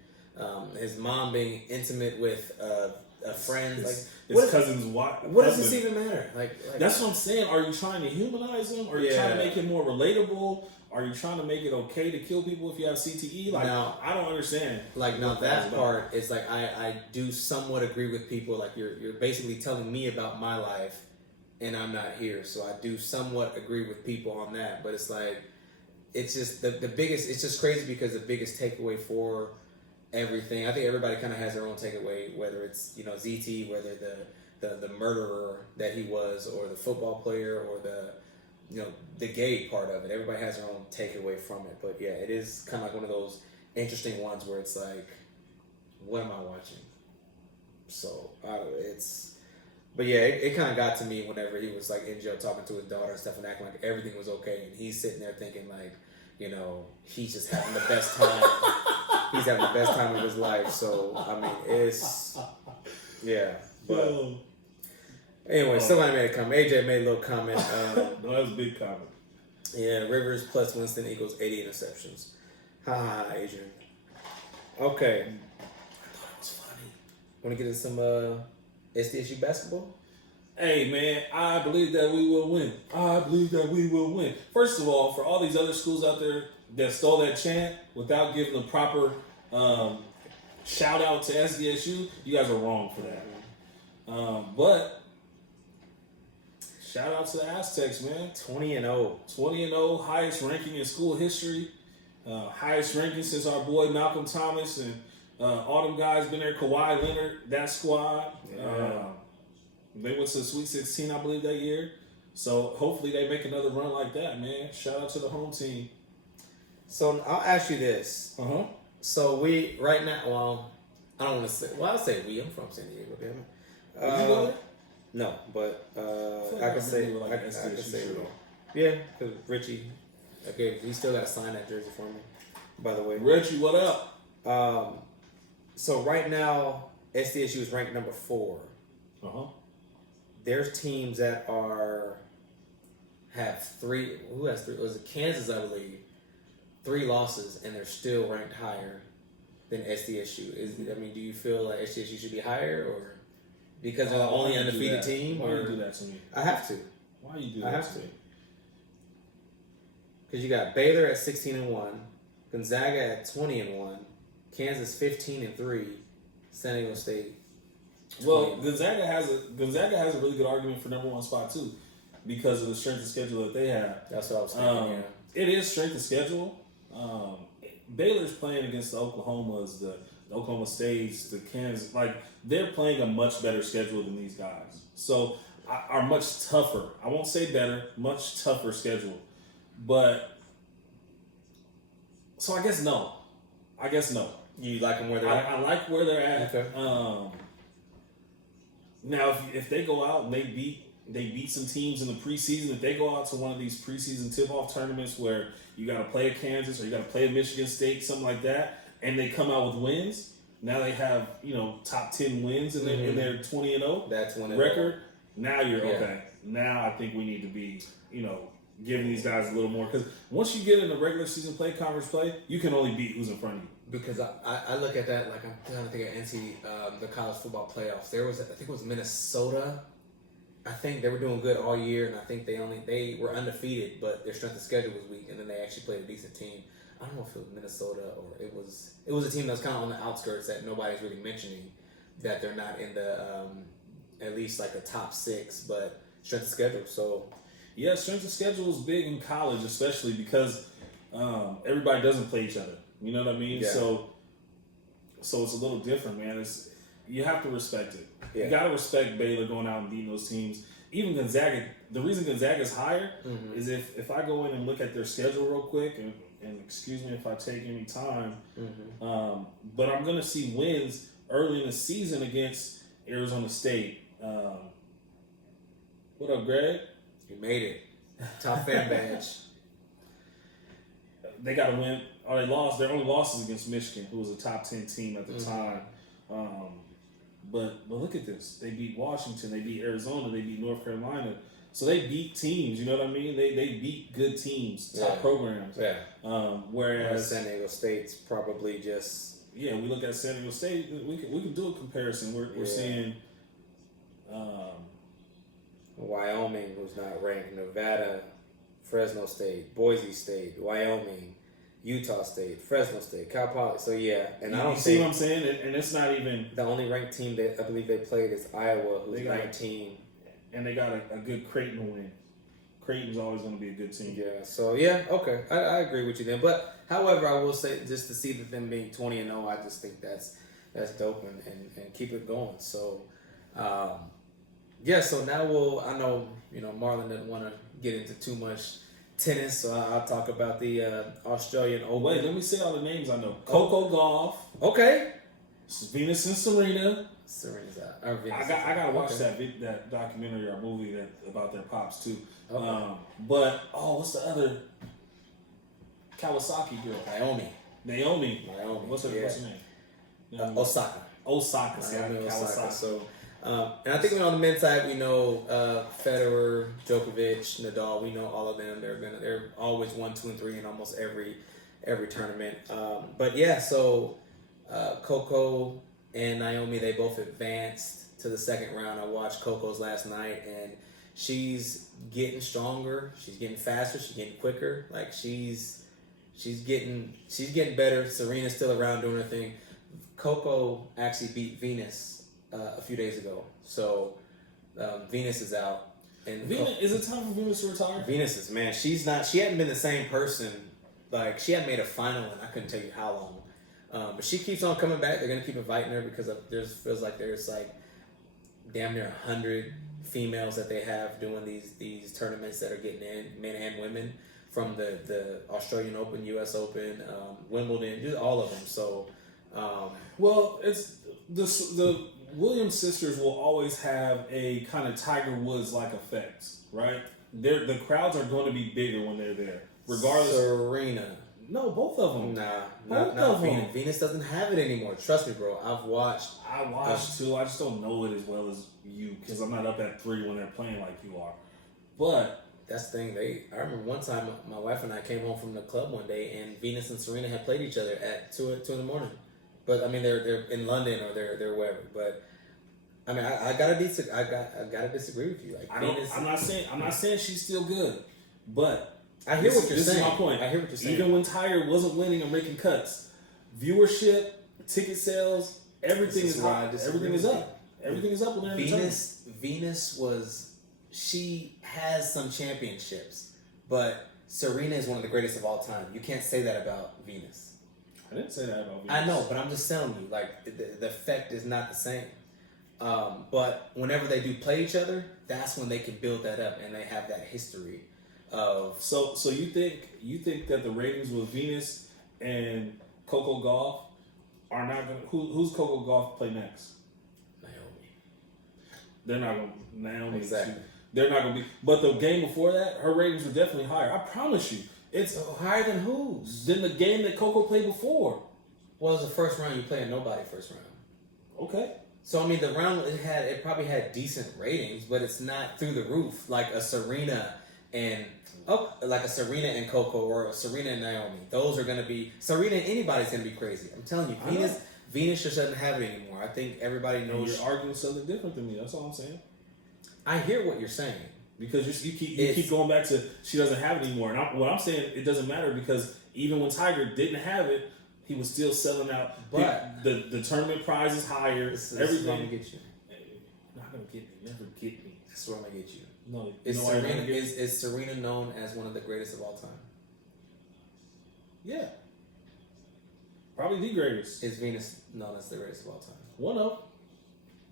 his mom being intimate with friends. His cousin's wife. What does this even matter? Like that's what I'm saying. Are you trying to humanize him? Are you trying to make him more relatable? Are you trying to make it okay to kill people if you have CTE? Now, I don't understand. Now that part is like I do somewhat agree with people. Like you're basically telling me about my life, and I'm not here, so I do somewhat agree with people on that. But it's like it's just the biggest. It's just crazy because the biggest takeaway for everything. I think everybody kind of has their own takeaway, whether it's ZT, whether the murderer that he was, or the football player, or the gay part of it. Everybody has their own takeaway from it. But yeah, it is kind of like one of those interesting ones where it's like, what am I watching? So but yeah, it kind of got to me whenever he was like in jail talking to his daughter and stuff and acting like everything was okay, and he's sitting there thinking like, he's just having the best time. He's having the best time of his life. So, I mean, it's... Yeah. But... Anyway, somebody made a comment. AJ made a little comment. No, that was a big comment. Yeah, Rivers plus Winston equals 80 interceptions. Ha, Adrian. Okay. I thought it was funny. Want to get into some SDSU basketball? Hey, man, I believe that we will win. I believe that we will win. First of all, for all these other schools out there that stole that chant without giving the proper shout out to SDSU, you guys are wrong for that. But shout out to the Aztecs, man. 20-0. 20-0, highest ranking in school history. Highest ranking since our boy Malcolm Thomas and all them guys been there. Kawhi Leonard, that squad. Yeah. They went to the Sweet 16, I believe, that year. So hopefully they make another run like that, man. Shout out to the home team. So I'll ask you this. So we, right now, well, I don't want to say, I'll say we. I'm from San Diego, damn it. Did you go there? No, but I can say, I can say we. Yeah, because Richie, he still got to sign that jersey for me, by the way. Richie, what up? So right now, SDSU is ranked number 4. There's teams that have 3. Who has 3? Was it Kansas, I believe? 3 losses, and they're still ranked higher than SDSU. Do you feel like SDSU should be higher, or because they're the only undefeated team? Why do you do that to me? I have to. Why do you do that to me? Because you got Baylor at 16-1, Gonzaga at 20-1, Kansas 15-3, San Diego State. Well, Gonzaga has a really good argument for number 1 spot too, because of the strength of schedule that they have. That's what I was thinking. It is strength of schedule. Baylor's playing against the Oklahomas, the Oklahoma States, the Kansas, like they're playing a much better schedule than these guys. So are much tougher. I won't say better, much tougher schedule. But so I guess no. You like them where they're at? I like where they're at. Okay. Now if they go out and they beat some teams in the preseason, if they go out to one of these preseason tip-off tournaments where you got to play a Kansas or you got to play a Michigan State, something like that, and they come out with wins, now they have top 10 wins in their 20-0 That's when record. Now you're okay. Now I think we need to be giving these guys a little more, because once you get in the regular season play, conference play, you can only beat who's in front of you. Because I look at that like I'm trying to think of the college football playoffs. There was, I think it was Minnesota. I think they were doing good all year, and I think they were undefeated, but their strength of schedule was weak, and then they actually played a decent team. I don't know if it was Minnesota or it was a team that was kind of on the outskirts that nobody's really mentioning, that they're not in the at least like the top 6, but strength of schedule. So yeah, strength of schedule is big in college, especially because everybody doesn't play each other. You know what I mean? Yeah. So it's a little different, man. You have to respect it. Yeah. You got to respect Baylor going out and beating those teams. Even Gonzaga, the reason Gonzaga is higher is if I go in and look at their schedule real quick, and excuse me if I take any time, but I'm going to see wins early in the season against Arizona State. What up, Greg? you made it. Top fan badge. They got to win. Or they lost. Their only losses against Michigan, who was a top 10 team at the time. But look at this. They beat Washington. They beat Arizona. They beat North Carolina. So they beat teams. You know what I mean? They beat good teams, top programs. Yeah. Whereas San Diego State's probably just we look at San Diego State. We can do a comparison. We're seeing Wyoming, who's not ranked, Nevada, Fresno State, Boise State, Wyoming, Utah State, Fresno State, Cal Poly. So and I don't see what I'm saying, and it's not even the only ranked team that I believe they played is Iowa, who's 19, and they got a good Creighton win. Creighton's always going to be a good team. Yeah. So okay, I agree with you then. But however, I will say just to see that them being 20-0, I just think that's dope and keep it going. So. So now I know Marlon didn't want to get into too much tennis, so I'll talk about the Australian Open. Wait, let me say all the names I know. Coco Gauff. Okay. Venus and Serena. Serena's out. I gotta watch that documentary or movie about their pops too. Okay. But what's the other Kawasaki girl? Naomi. What's her name? Osaka. Naomi Osaka. So. And I think on the men's side, we know Federer, Djokovic, Nadal. We know all of them. They're always 1, 2, and 3 in almost every tournament. So Coco and Naomi, they both advanced to the second round. I watched Coco's last night, and she's getting stronger. She's getting faster. She's getting quicker. Like she's getting better. Serena's still around doing her thing. Coco actually beat Venus a few days ago. So Venus is out. And Venus, is it time for Venus to retire? Venus is, man, she hadn't been the same person. Like, she hadn't made a final in I couldn't tell you how long. But she keeps on coming back. They're going to keep inviting her because feels like there's like damn near 100 females that they have doing these tournaments that are getting in, men and women, from the Australian Open, US Open, Wimbledon, just all of them. So, it's the Williams sisters will always have a kind of Tiger Woods-like effect, right? The crowds are going to be bigger when they're there, regardless. Serena. No, both of them. Nah, both not of Venus. them. Venus doesn't have it anymore. Trust me, bro. I watched too. I just don't know it as well as you because I'm not up at 3 when they're playing like you are. But that's the thing. I remember one time my wife and I came home from the club one day, and Venus and Serena had played each other at 2 in the morning. But I mean, they're in London or they're wherever. But I mean, I gotta disagree with you. Like, I'm not saying she's still good, but I hear what you're saying. This is my point. I hear what you're saying. Even when Tiger wasn't winning or making cuts, viewership, ticket sales, everything is high. Everything is up. Everything is up when they're in the tournament. Venus she has some championships, but Serena is one of the greatest of all time. You can't say that about Venus. I didn't say that about Venus. I know, but I'm just telling you, like the effect is not the same. But whenever they do play each other, that's when they can build that up and they have that history of. So you think that the ratings with Venus and Coco Gauff are not going to... Who's Coco Gauff play next? Naomi. They're not going to... Naomi. Exactly. They're not going to be... But the game before that, her ratings were definitely higher. I promise you. It's higher than whose? than the game that Coco played before. Well, it was the first round. You playing nobody first round. Okay. So I mean, the round it probably had decent ratings, but it's not through the roof like a Serina and Coco or a Serina and Naomi. Those are gonna be Serina and anybody's gonna be crazy. I'm telling you, Venus just doesn't have it anymore. I think everybody knows. You're arguing something different than me. That's all I'm saying. I hear what you're saying. Because you keep going back to she doesn't have it anymore. And what I'm saying, it doesn't matter because even when Tiger didn't have it, he was still selling out. But the tournament prize is higher. This is everything. what I'm gonna get you. You're not gonna get me. Never get me. This is what I'm gonna get you. No. Is Serena known as one of the greatest of all time? Yeah. Probably the greatest. Is Venus known as the greatest of all time? One of.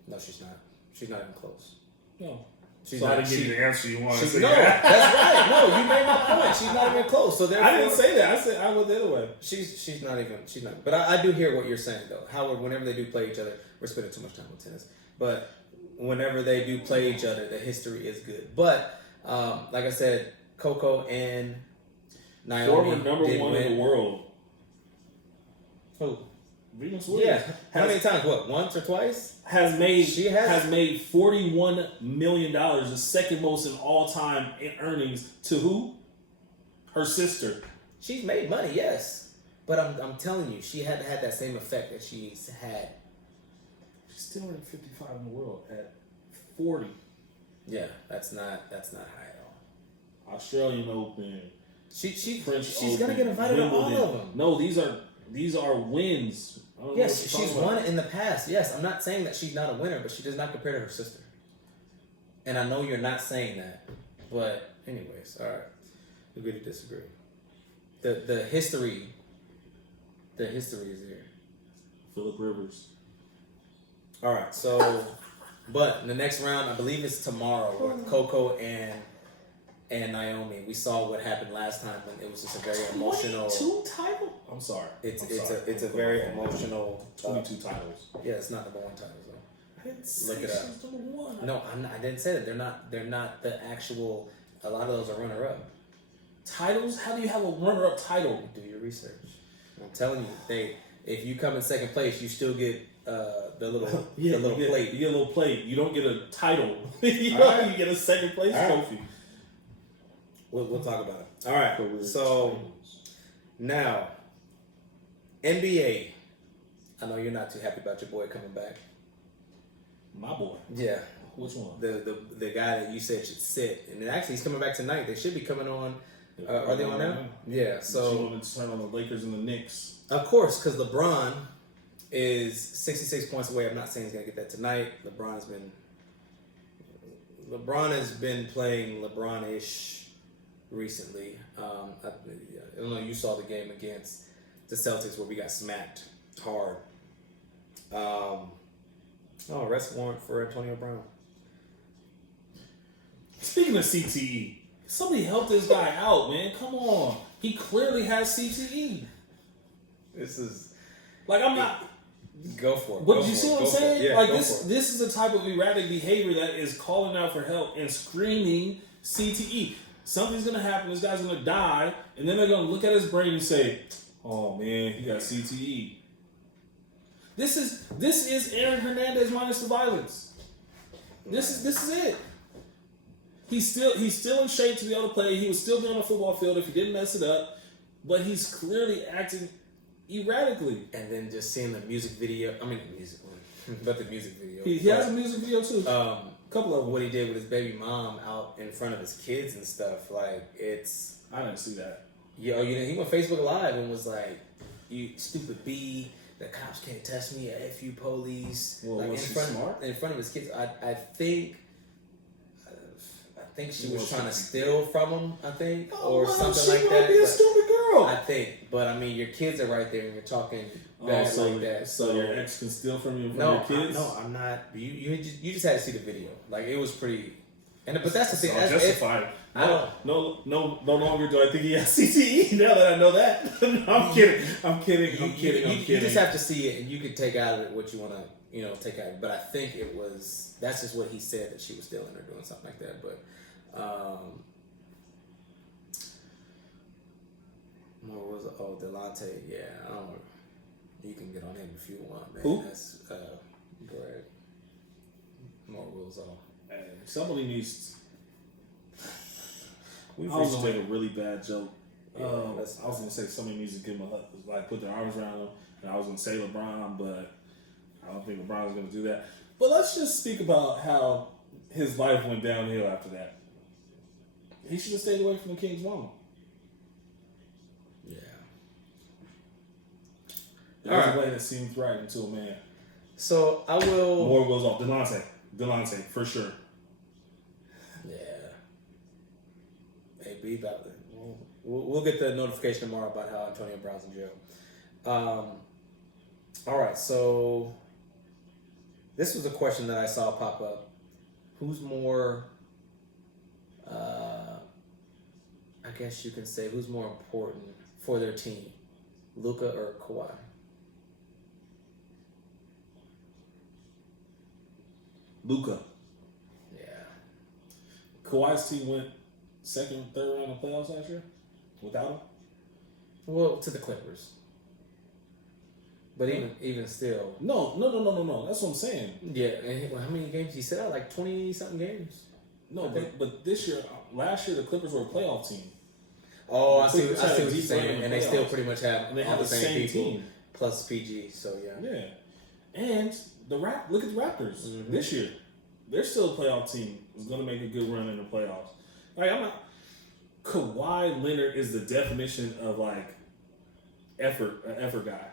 No, she's not. She's not even close. No. She's so not, I didn't give you the answer you wanted. No, that's right. No, you made my point. She's not even close. So therefore, I didn't say that. I said I went the other way. She's not. But I do hear what you're saying though. How whenever they do play each other, we're spending too much time on tennis. But whenever they do play each other, the history is good. But like I said, Coco and Naomi former number did one win. in the world. Who? Venus Williams. Yeah. How many times? What? Once or twice? Has made $41 million, the second most in all time in earnings to who? Her sister. She's made money, yes, but I'm telling you, she had that same effect that she's had. She's still ranked 55 in the world at 40. Yeah, that's not high at all. Australian Open. She's Open, gonna get invited to all of them. No, these are wins. Yes, she's won in the past. Yes, I'm not saying that she's not a winner, but she does not compare to her sister. And I know you're not saying that, but anyways, all right, agree to disagree. The history is there. Phillip Rivers. All right, so, but in the next round, I believe it's tomorrow with Coco and Naomi. We saw what happened last time when it was just a very emotional. 22 titles. I'm sorry. It's a very emotional. 22 titles. Yeah, it's not number one titles though. I didn't say Look it up. she's number one. No, I didn't say that. They're not the actual. A lot of those are runner up. Titles? How do you have a runner up title? Do your research. I'm telling you, if you come in second place, you still get the little plate. You get a little plate. You don't get a title. You get a second place trophy. We'll talk about it. All right. So now, NBA. I know you're not too happy about your boy coming back. My boy. Yeah. Which one? The guy that you said should sit, and then actually he's coming back tonight. They should be coming on. Are they on now? Yeah. So you want to turn on the Lakers and the Knicks? Of course, because LeBron is 66 points away. I'm not saying he's gonna get that tonight. LeBron has been playing LeBron-ish recently. I don't know. You saw the game against the Celtics where we got smacked hard. Arrest warrant for Antonio Brown. Speaking of CTE, somebody help this guy out, man. Come on. He clearly has CTE. This is like I'm not. Go for it. But you see what I'm saying? Yeah, like this is the type of erratic behavior that is calling out for help and screaming CTE. Something's gonna happen. This guy's gonna die, and then they're gonna look at his brain and say, "Oh man, he got CTE." This is Aaron Hernandez minus the violence. This is it. He's still in shape to be able to play. He would still be on the football field if he didn't mess it up, but he's clearly acting erratically. And then just seeing the music video. I mean, the music one, but the music video. He has a music video too. A couple of what he did with his baby mom out in front of his kids and stuff. Like it's. I didn't see that. Yo, he went Facebook Live and was like, "You stupid B, the cops can't touch me. F you police." Well, like was he smart? In front of his kids. I think she was trying to stupid. steal from him. I think, Oh, or well, something she like might that. be a but stupid girl. I think. But I mean, your kids are right there, and you're talking bad so, like that. So your ex can steal from you from No, your kids? I'm not. You just had to see the video. Like it was pretty. But that's the thing. So That's justified. I don't. No longer do I think he has CTE now that I know that. I'm kidding. I'm kidding. You just have to see it, and you can take out of it what you want to, take out of it. But I think that's just what he said, that she was stealing or doing something like that. But, what was it? Oh, Delonte. Yeah, I don't know. You can get on him if you want, man. Who? That's, go ahead. More rules off. Hey, somebody needs. We've I was reached gonna make a really bad joke. Yeah, I was gonna say somebody needs to give him a hug, like put their arms around him, and I was gonna say LeBron, but I don't think LeBron's gonna do that. But let's just speak about how his life went downhill after that. He should have stayed away from the King's mama. Yeah. There's All a way that seems right into a man. So I will. More goes off. Delonte, for sure. Yeah. Hey, be about it. We'll get the notification tomorrow about how Antonio Brown's in jail. All right, so this was a question that I saw pop up. Who's more, I guess you can say, who's more important for their team, Luka or Kawhi? Luka. Yeah. Kawhi's team went second, third round of playoffs last year without him. Well, to the Clippers. But even still. No. That's what I'm saying. Yeah, and how many games? He set out like 20-something games. No, but this year, last year, the Clippers were a playoff team. Oh, I see Clippers what had a you're deep run saying. in And the they still playoffs. pretty much have And they all have the the same same people team. plus PG. So yeah. Yeah, and look at the Raptors this year. They're still a playoff team. Is going to make a good run in the playoffs. Like I'm not. Kawhi Leonard is the definition of like an effort guy.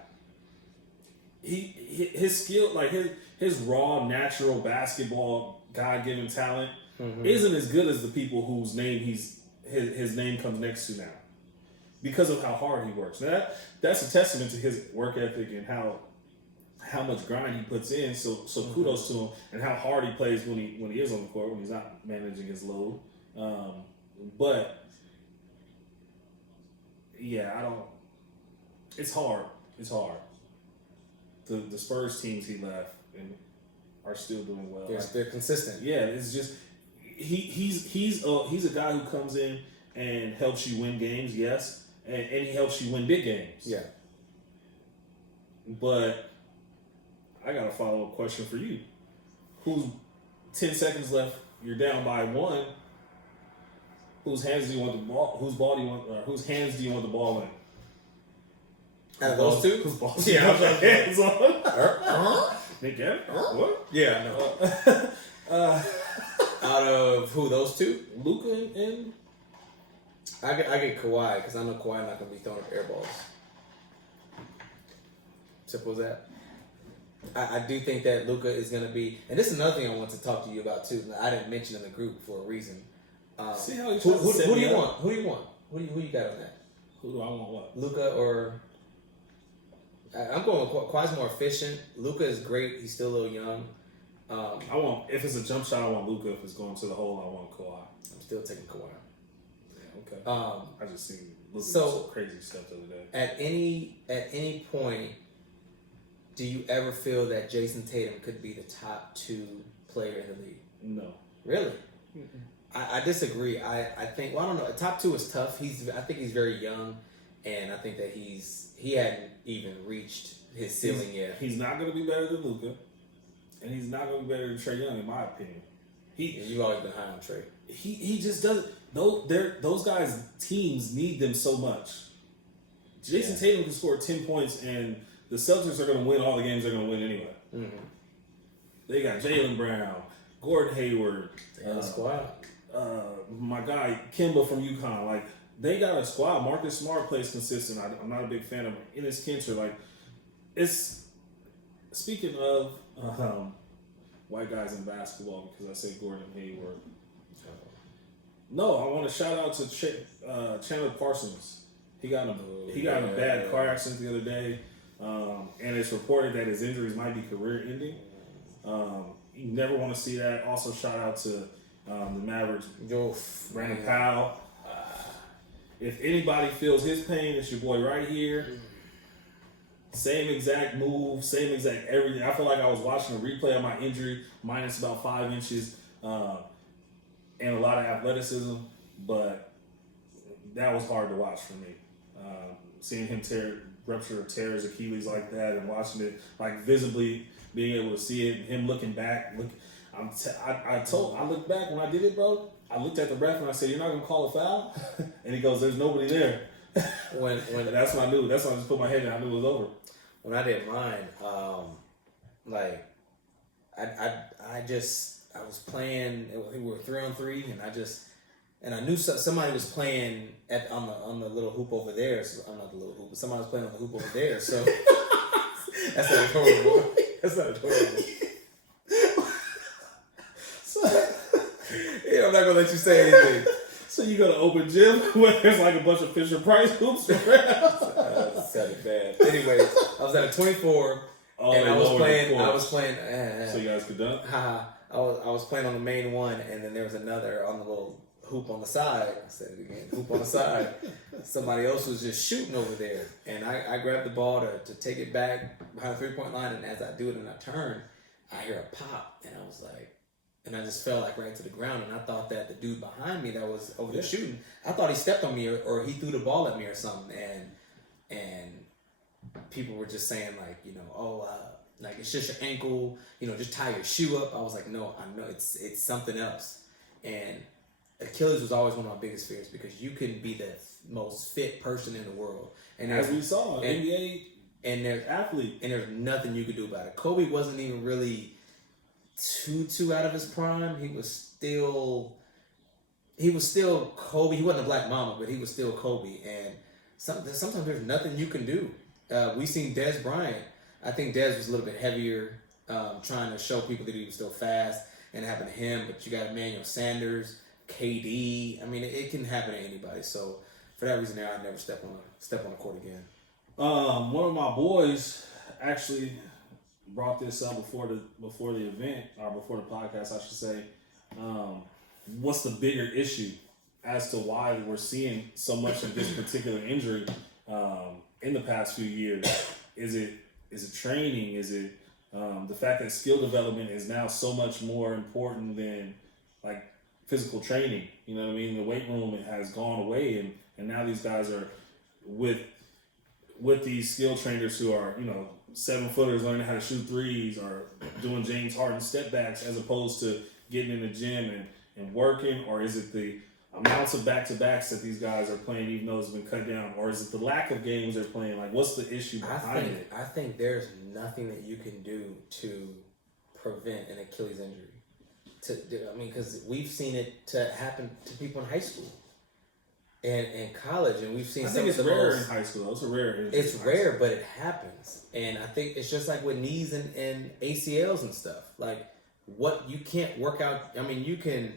His skill, like his raw, natural basketball, God-given talent, isn't as good as the people whose name his name comes next to now, because of how hard he works. Now that's a testament to his work ethic and how much grind he puts in. So kudos to him, and how hard he plays when he is on the court, when he's not managing his load. But yeah, I don't. It's hard. It's hard. The Spurs teams he left and are still doing well. They're consistent. Yeah, it's just he's a guy who comes in and helps you win games, yes, and he helps you win big games. Yeah. But I got a follow-up question for you. Who's 10 seconds left? You're down by 1. Whose hands do you want the ball? Whose hands do you want the ball in? Out of those two? Whose balls? Yeah, do you want your hands on? Nick Cannon? What? Yeah, no. Out of who? Those two? Luka and I get Kawhi because I know Kawhi not gonna be throwing up air balls. Simple as that. I do think that Luka is gonna be, and this is another thing I want to talk to you about too. I didn't mention in the group for a reason. See how who do you want? Who do you want? Who you got on that? Who do I want? What? Luka or? I'm going with Kawhi's more efficient. Luka is great. He's still a little young. I want, if it's a jump shot, I want Luka. If it's going to the hole, I want Kawhi. I'm still taking Kawhi. Yeah, okay. I just seen Luka do some crazy stuff the other day. At any point, do you ever feel that Jason Tatum could be the top 2 player in the league? No. Really? I disagree. I think, well, I don't know. Top 2 is tough. I think he's very young, and I think that he hadn't even reached his ceiling yet. He's not going to be better than Luka, and he's not going to be better than Trae Young, in my opinion. You've always been high on Trae. He just doesn't. Those guys' teams need them so much. Jason Tatum can score 10 points, and the Celtics are going to win all the games they're going to win anyway. Mm-hmm. They got Jaylen Brown, Gordon Hayward, squad. My guy Kimba from UConn. Like, they got a squad. Marcus Smart plays consistent. I'm not a big fan of Enes Kanter. Like, it's speaking of white guys in basketball, because I say Gordon Hayward. No, I want to shout out to Chandler Parsons. He got in a bad car accident the other day, and it's reported that his injuries might be career-ending. You never want to see that. Also, shout out to the Mavericks, Brandon Powell. If anybody feels his pain, it's your boy right here. Same exact move, same exact everything. I feel like I was watching a replay of my injury, minus about 5 inches, and a lot of athleticism, but that was hard to watch for me. Seeing him rupture or tear his Achilles like that, and watching it like visibly, being able to see it, and him looking back. I looked back when I did it, bro. I looked at the ref and I said, "You're not gonna call a foul?" And he goes, "There's nobody there." When that's when I knew. That's when I just put my head in. I knew it was over. When I did mine, I was playing. We were 3-on-3, and I knew somebody was playing on the little hoop over there. So I'm not the little hoop, but somebody was playing on the hoop over there. So that's not horrible. That's not horrible. Yeah, I'm not gonna let you say anything. So you go to open gym where there's like a bunch of Fisher Price hoops around. That sounded bad. Anyways, I was at a 24, and I was playing. So you guys could dunk. I was playing on the main one, and then there was another on the little hoop on the side. I said it again, hoop on the side. Somebody else was just shooting over there, and I grabbed the ball to take it back behind the 3-point line, and as I do it and I turn, I hear a pop, and I was like. And I just fell like right to the ground, and I thought that the dude behind me that was over there shooting, I thought he stepped on me or he threw the ball at me or something, and people were just saying like, like it's just your ankle, just tie your shoe up. I was like, no, I know it's something else. And Achilles was always one of my biggest fears because you can be the most fit person in the world, and as we saw, NBA and there's athlete, and there's nothing you could do about it. Kobe wasn't even really too out of his prime. He was still Kobe. He wasn't a black mama, but he was still Kobe. And sometimes there's nothing you can do. We seen Des Bryant. I think Des was a little bit heavier, trying to show people that he was still fast, and it happened to him. But you got Emmanuel Sanders, KD. I mean, it can happen to anybody. So for that reason, I never step on the court again. One of my boys actually brought this up before the event, or before the podcast, I should say. What's the bigger issue as to why we're seeing so much of this particular injury in the past few years? Is it training? Is it the fact that skill development is now so much more important than like physical training? You know what I mean? The weight room has gone away, and now these guys are with these skill trainers who are 7-footers learning how to shoot threes, or doing James Harden step backs, as opposed to getting in the gym and working? Or is it the amounts of back-to-backs that these guys are playing, even though it's been cut down? Or is it the lack of games they're playing? Like, what's the issue behind it? I think there's nothing that you can do to prevent an Achilles injury. Because we've seen it to happen to people in high school and college, and we've seen. I think it's rare in high school. It's a rare injury. It's rare, but it happens, and I think it's just like with knees and ACLs and stuff. Like, what you can't work out. I mean, you can.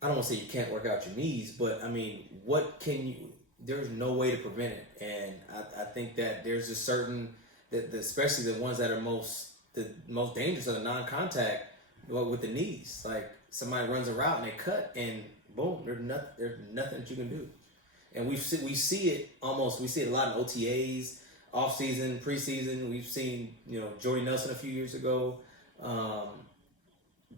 I don't want to say you can't work out your knees, but I mean, what can you? There's no way to prevent it, and I think that there's a certain especially the ones that are the most dangerous are the non-contact with the knees. Like, somebody runs a route and they cut, and boom, there's nothing that you can do. And we see it a lot in OTAs, off season, preseason. We've seen Jordy Nelson a few years ago.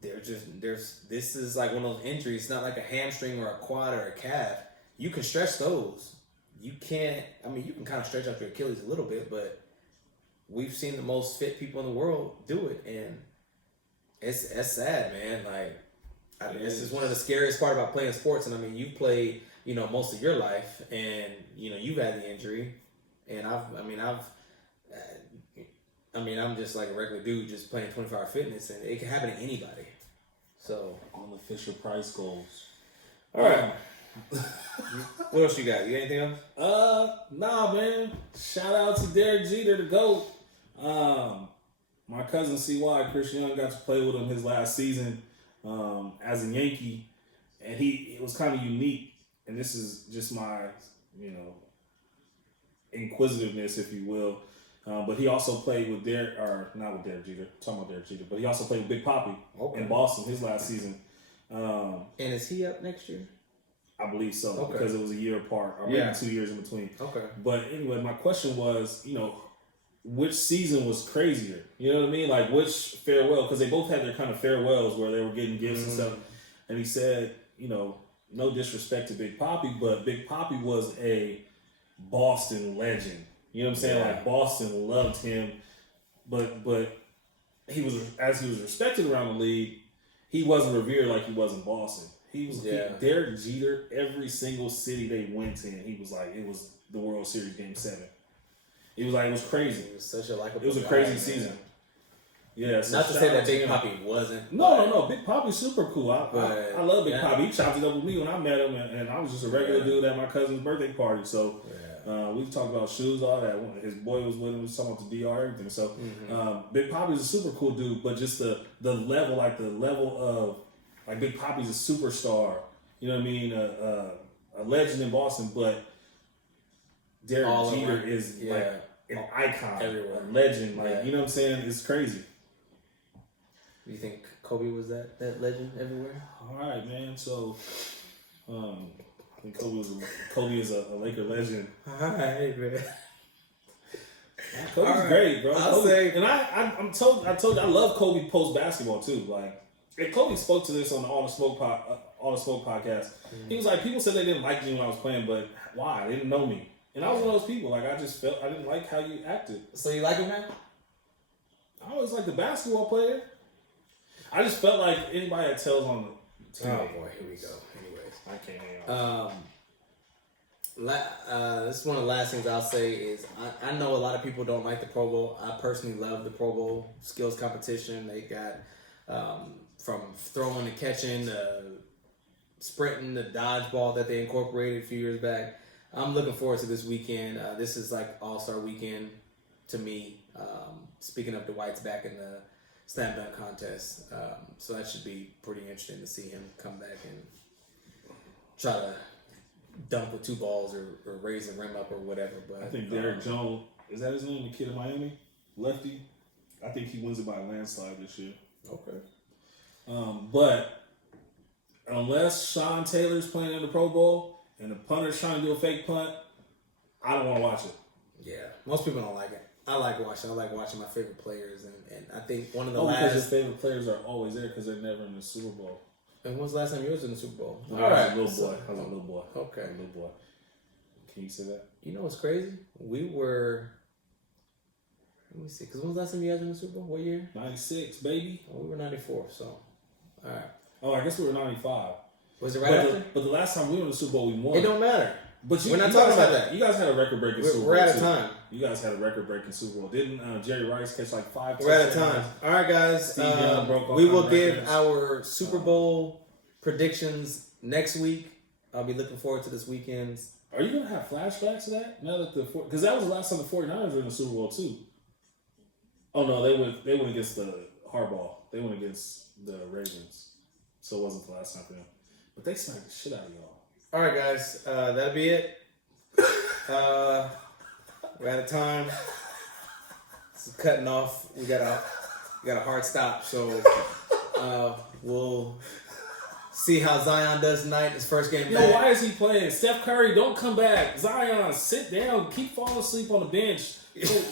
This is like one of those injuries. It's not like a hamstring or a quad or a calf. You can stretch those. You can't. I mean, you can kind of stretch out your Achilles a little bit, but we've seen the most fit people in the world do it, and it's sad, man. Like, this is one of the scariest part about playing sports. And I mean, you played most of your life, and you've had the injury, and I'm just like a regular dude just playing 24-hour fitness, and it can happen to anybody. So on the Fisher Price goals. All right. What else you got? You got anything else? Nah, man. Shout out to Derek Jeter, the GOAT. My cousin CY, Chris Young, got to play with him his last season as a Yankee, and it was kind of unique. And this is just my, inquisitiveness, if you will. But he also played with not with Derek Jeter, talking about Derek Jeter, but he also played with Big Papi in Boston his last season. And is he up next year? I believe so, because it was a year apart, or maybe 2 years in between. Okay. But anyway, my question was, which season was crazier? You know what I mean? Like, which farewell? Because they both had their kind of farewells where they were getting gifts and stuff. And he said, no disrespect to Big Papi, but Big Papi was a Boston legend. You know what I'm saying? Yeah. Like, Boston loved him, but he was respected around the league. He wasn't revered like he was in Boston. He was Derek Jeter. Every single city they went in, he was like, it was the World Series Game 7. It was crazy. He was such a likable. It was a crazy season. Yeah. So not to say that Big Papi wasn't. No. Big Papi's super cool. I love Big Papi. He chopped it up with me when I met him, and I was just a regular dude at my cousin's birthday party. So we talked about shoes, all that. His boy was with him. We was talking about the DR, everything. So Big Papi's a super cool dude, but just the level of like Big Papi's a superstar. You know what I mean? A legend in Boston, but Derek Jeter is like an icon, everywhere. A legend. Like you know what I'm saying? It's crazy. Do you think Kobe was that legend everywhere? All right, man. So, I think Kobe is a Laker legend. All right, man. Kobe's great, bro. I told you I love Kobe post basketball too. Like, and Kobe spoke to this on the All the Smoke podcast. He was like, people said they didn't like me when I was playing, but why? They didn't know me, and I was one of those people. Like, I just felt I didn't like how you acted. So you like him, man? I always like the basketball player. I just felt like anybody that tells on the team. Oh boy, here we go. Anyways, I can't hang on. This is one of the last things I'll say is I know a lot of people don't like the Pro Bowl. I personally love the Pro Bowl skills competition. They got from throwing to catching, sprinting, the dodgeball that they incorporated a few years back. I'm looking forward to this weekend. This is like All-Star weekend to me. Speaking of Dwight's back in the slam dunk contest, so that should be pretty interesting to see him come back and try to dunk with 2 balls or raise the rim up or whatever. But I think Derrick Jones, is that his name, the kid in Miami? Lefty? I think he wins it by a landslide this year. Okay. But unless Sean Taylor's playing in the Pro Bowl and the punter's trying to do a fake punt, I don't want to watch it. Yeah, most people don't like it. I like watching my favorite players, and I think one of the because your favorite players are always there because they're never in the Super Bowl. And when was the last time you was in the Super Bowl? I was a little boy. Okay. A little boy. Can you say that? You know what's crazy? We were... Let me see. Because when was the last time you guys were in the Super Bowl? What year? 96, baby. Well, we were 94, so... All right. Oh, I guess we were 95. Was it right after? But the last time we were in the Super Bowl, we won. It don't matter. But we're not talking about that. You guys had a record-breaking Super Bowl. We're out of time. You guys had a record-breaking Super Bowl. Didn't Jerry Rice catch like 5 We're out of time. All right, guys. We will give our Super Bowl predictions next week. I'll be looking forward to this weekend's. Are you going to have flashbacks to that? Now that because that was the last time the 49ers were in the Super Bowl too. Oh no, they went against the Harbaugh. They went against the Ravens. So it wasn't the last time for them. But they smacked the shit out of y'all. All right, guys. That'll be it. We're out of time. This is cutting off. We got a hard stop. So we'll see how Zion does tonight. His first game back. Why is he playing? Steph Curry, don't come back. Zion, sit down. Keep falling asleep on the bench.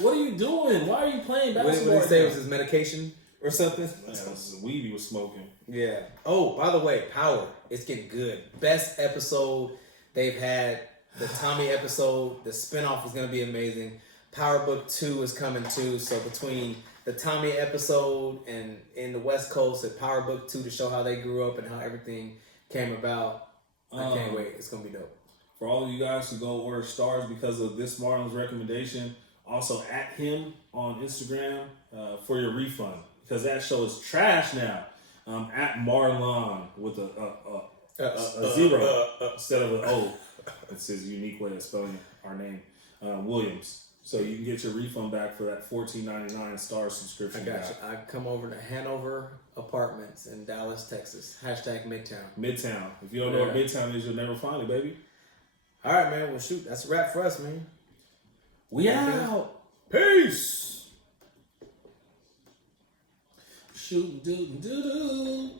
What are you doing? Why are you playing basketball? What did he say? It was his medication or something? Man, this is a weed he was smoking. Yeah. Oh, by the way, Power. It's getting good. Best episode they've had. The Tommy episode. The spinoff is going to be amazing. Power Book 2 is coming too. So between the Tommy episode and in the West Coast at Power Book 2 to show how they grew up and how everything came about. I can't wait. It's going to be dope. For all of you guys who go order stars because of this Marlon's recommendation, also at him on Instagram for your refund. Because that show is trash now. At Marlon with a 0 instead of an O. It's his unique way of spelling our name. Williams. So you can get your refund back for that $14.99 star subscription. I got you. I come over to Hanover Apartments in Dallas, Texas. Hashtag Midtown. Midtown. If you don't know what Midtown is, you'll never find it, baby. All right, man. Well, shoot. That's a wrap for us, man. We out. Peace. Shoot, doo, doo, doo.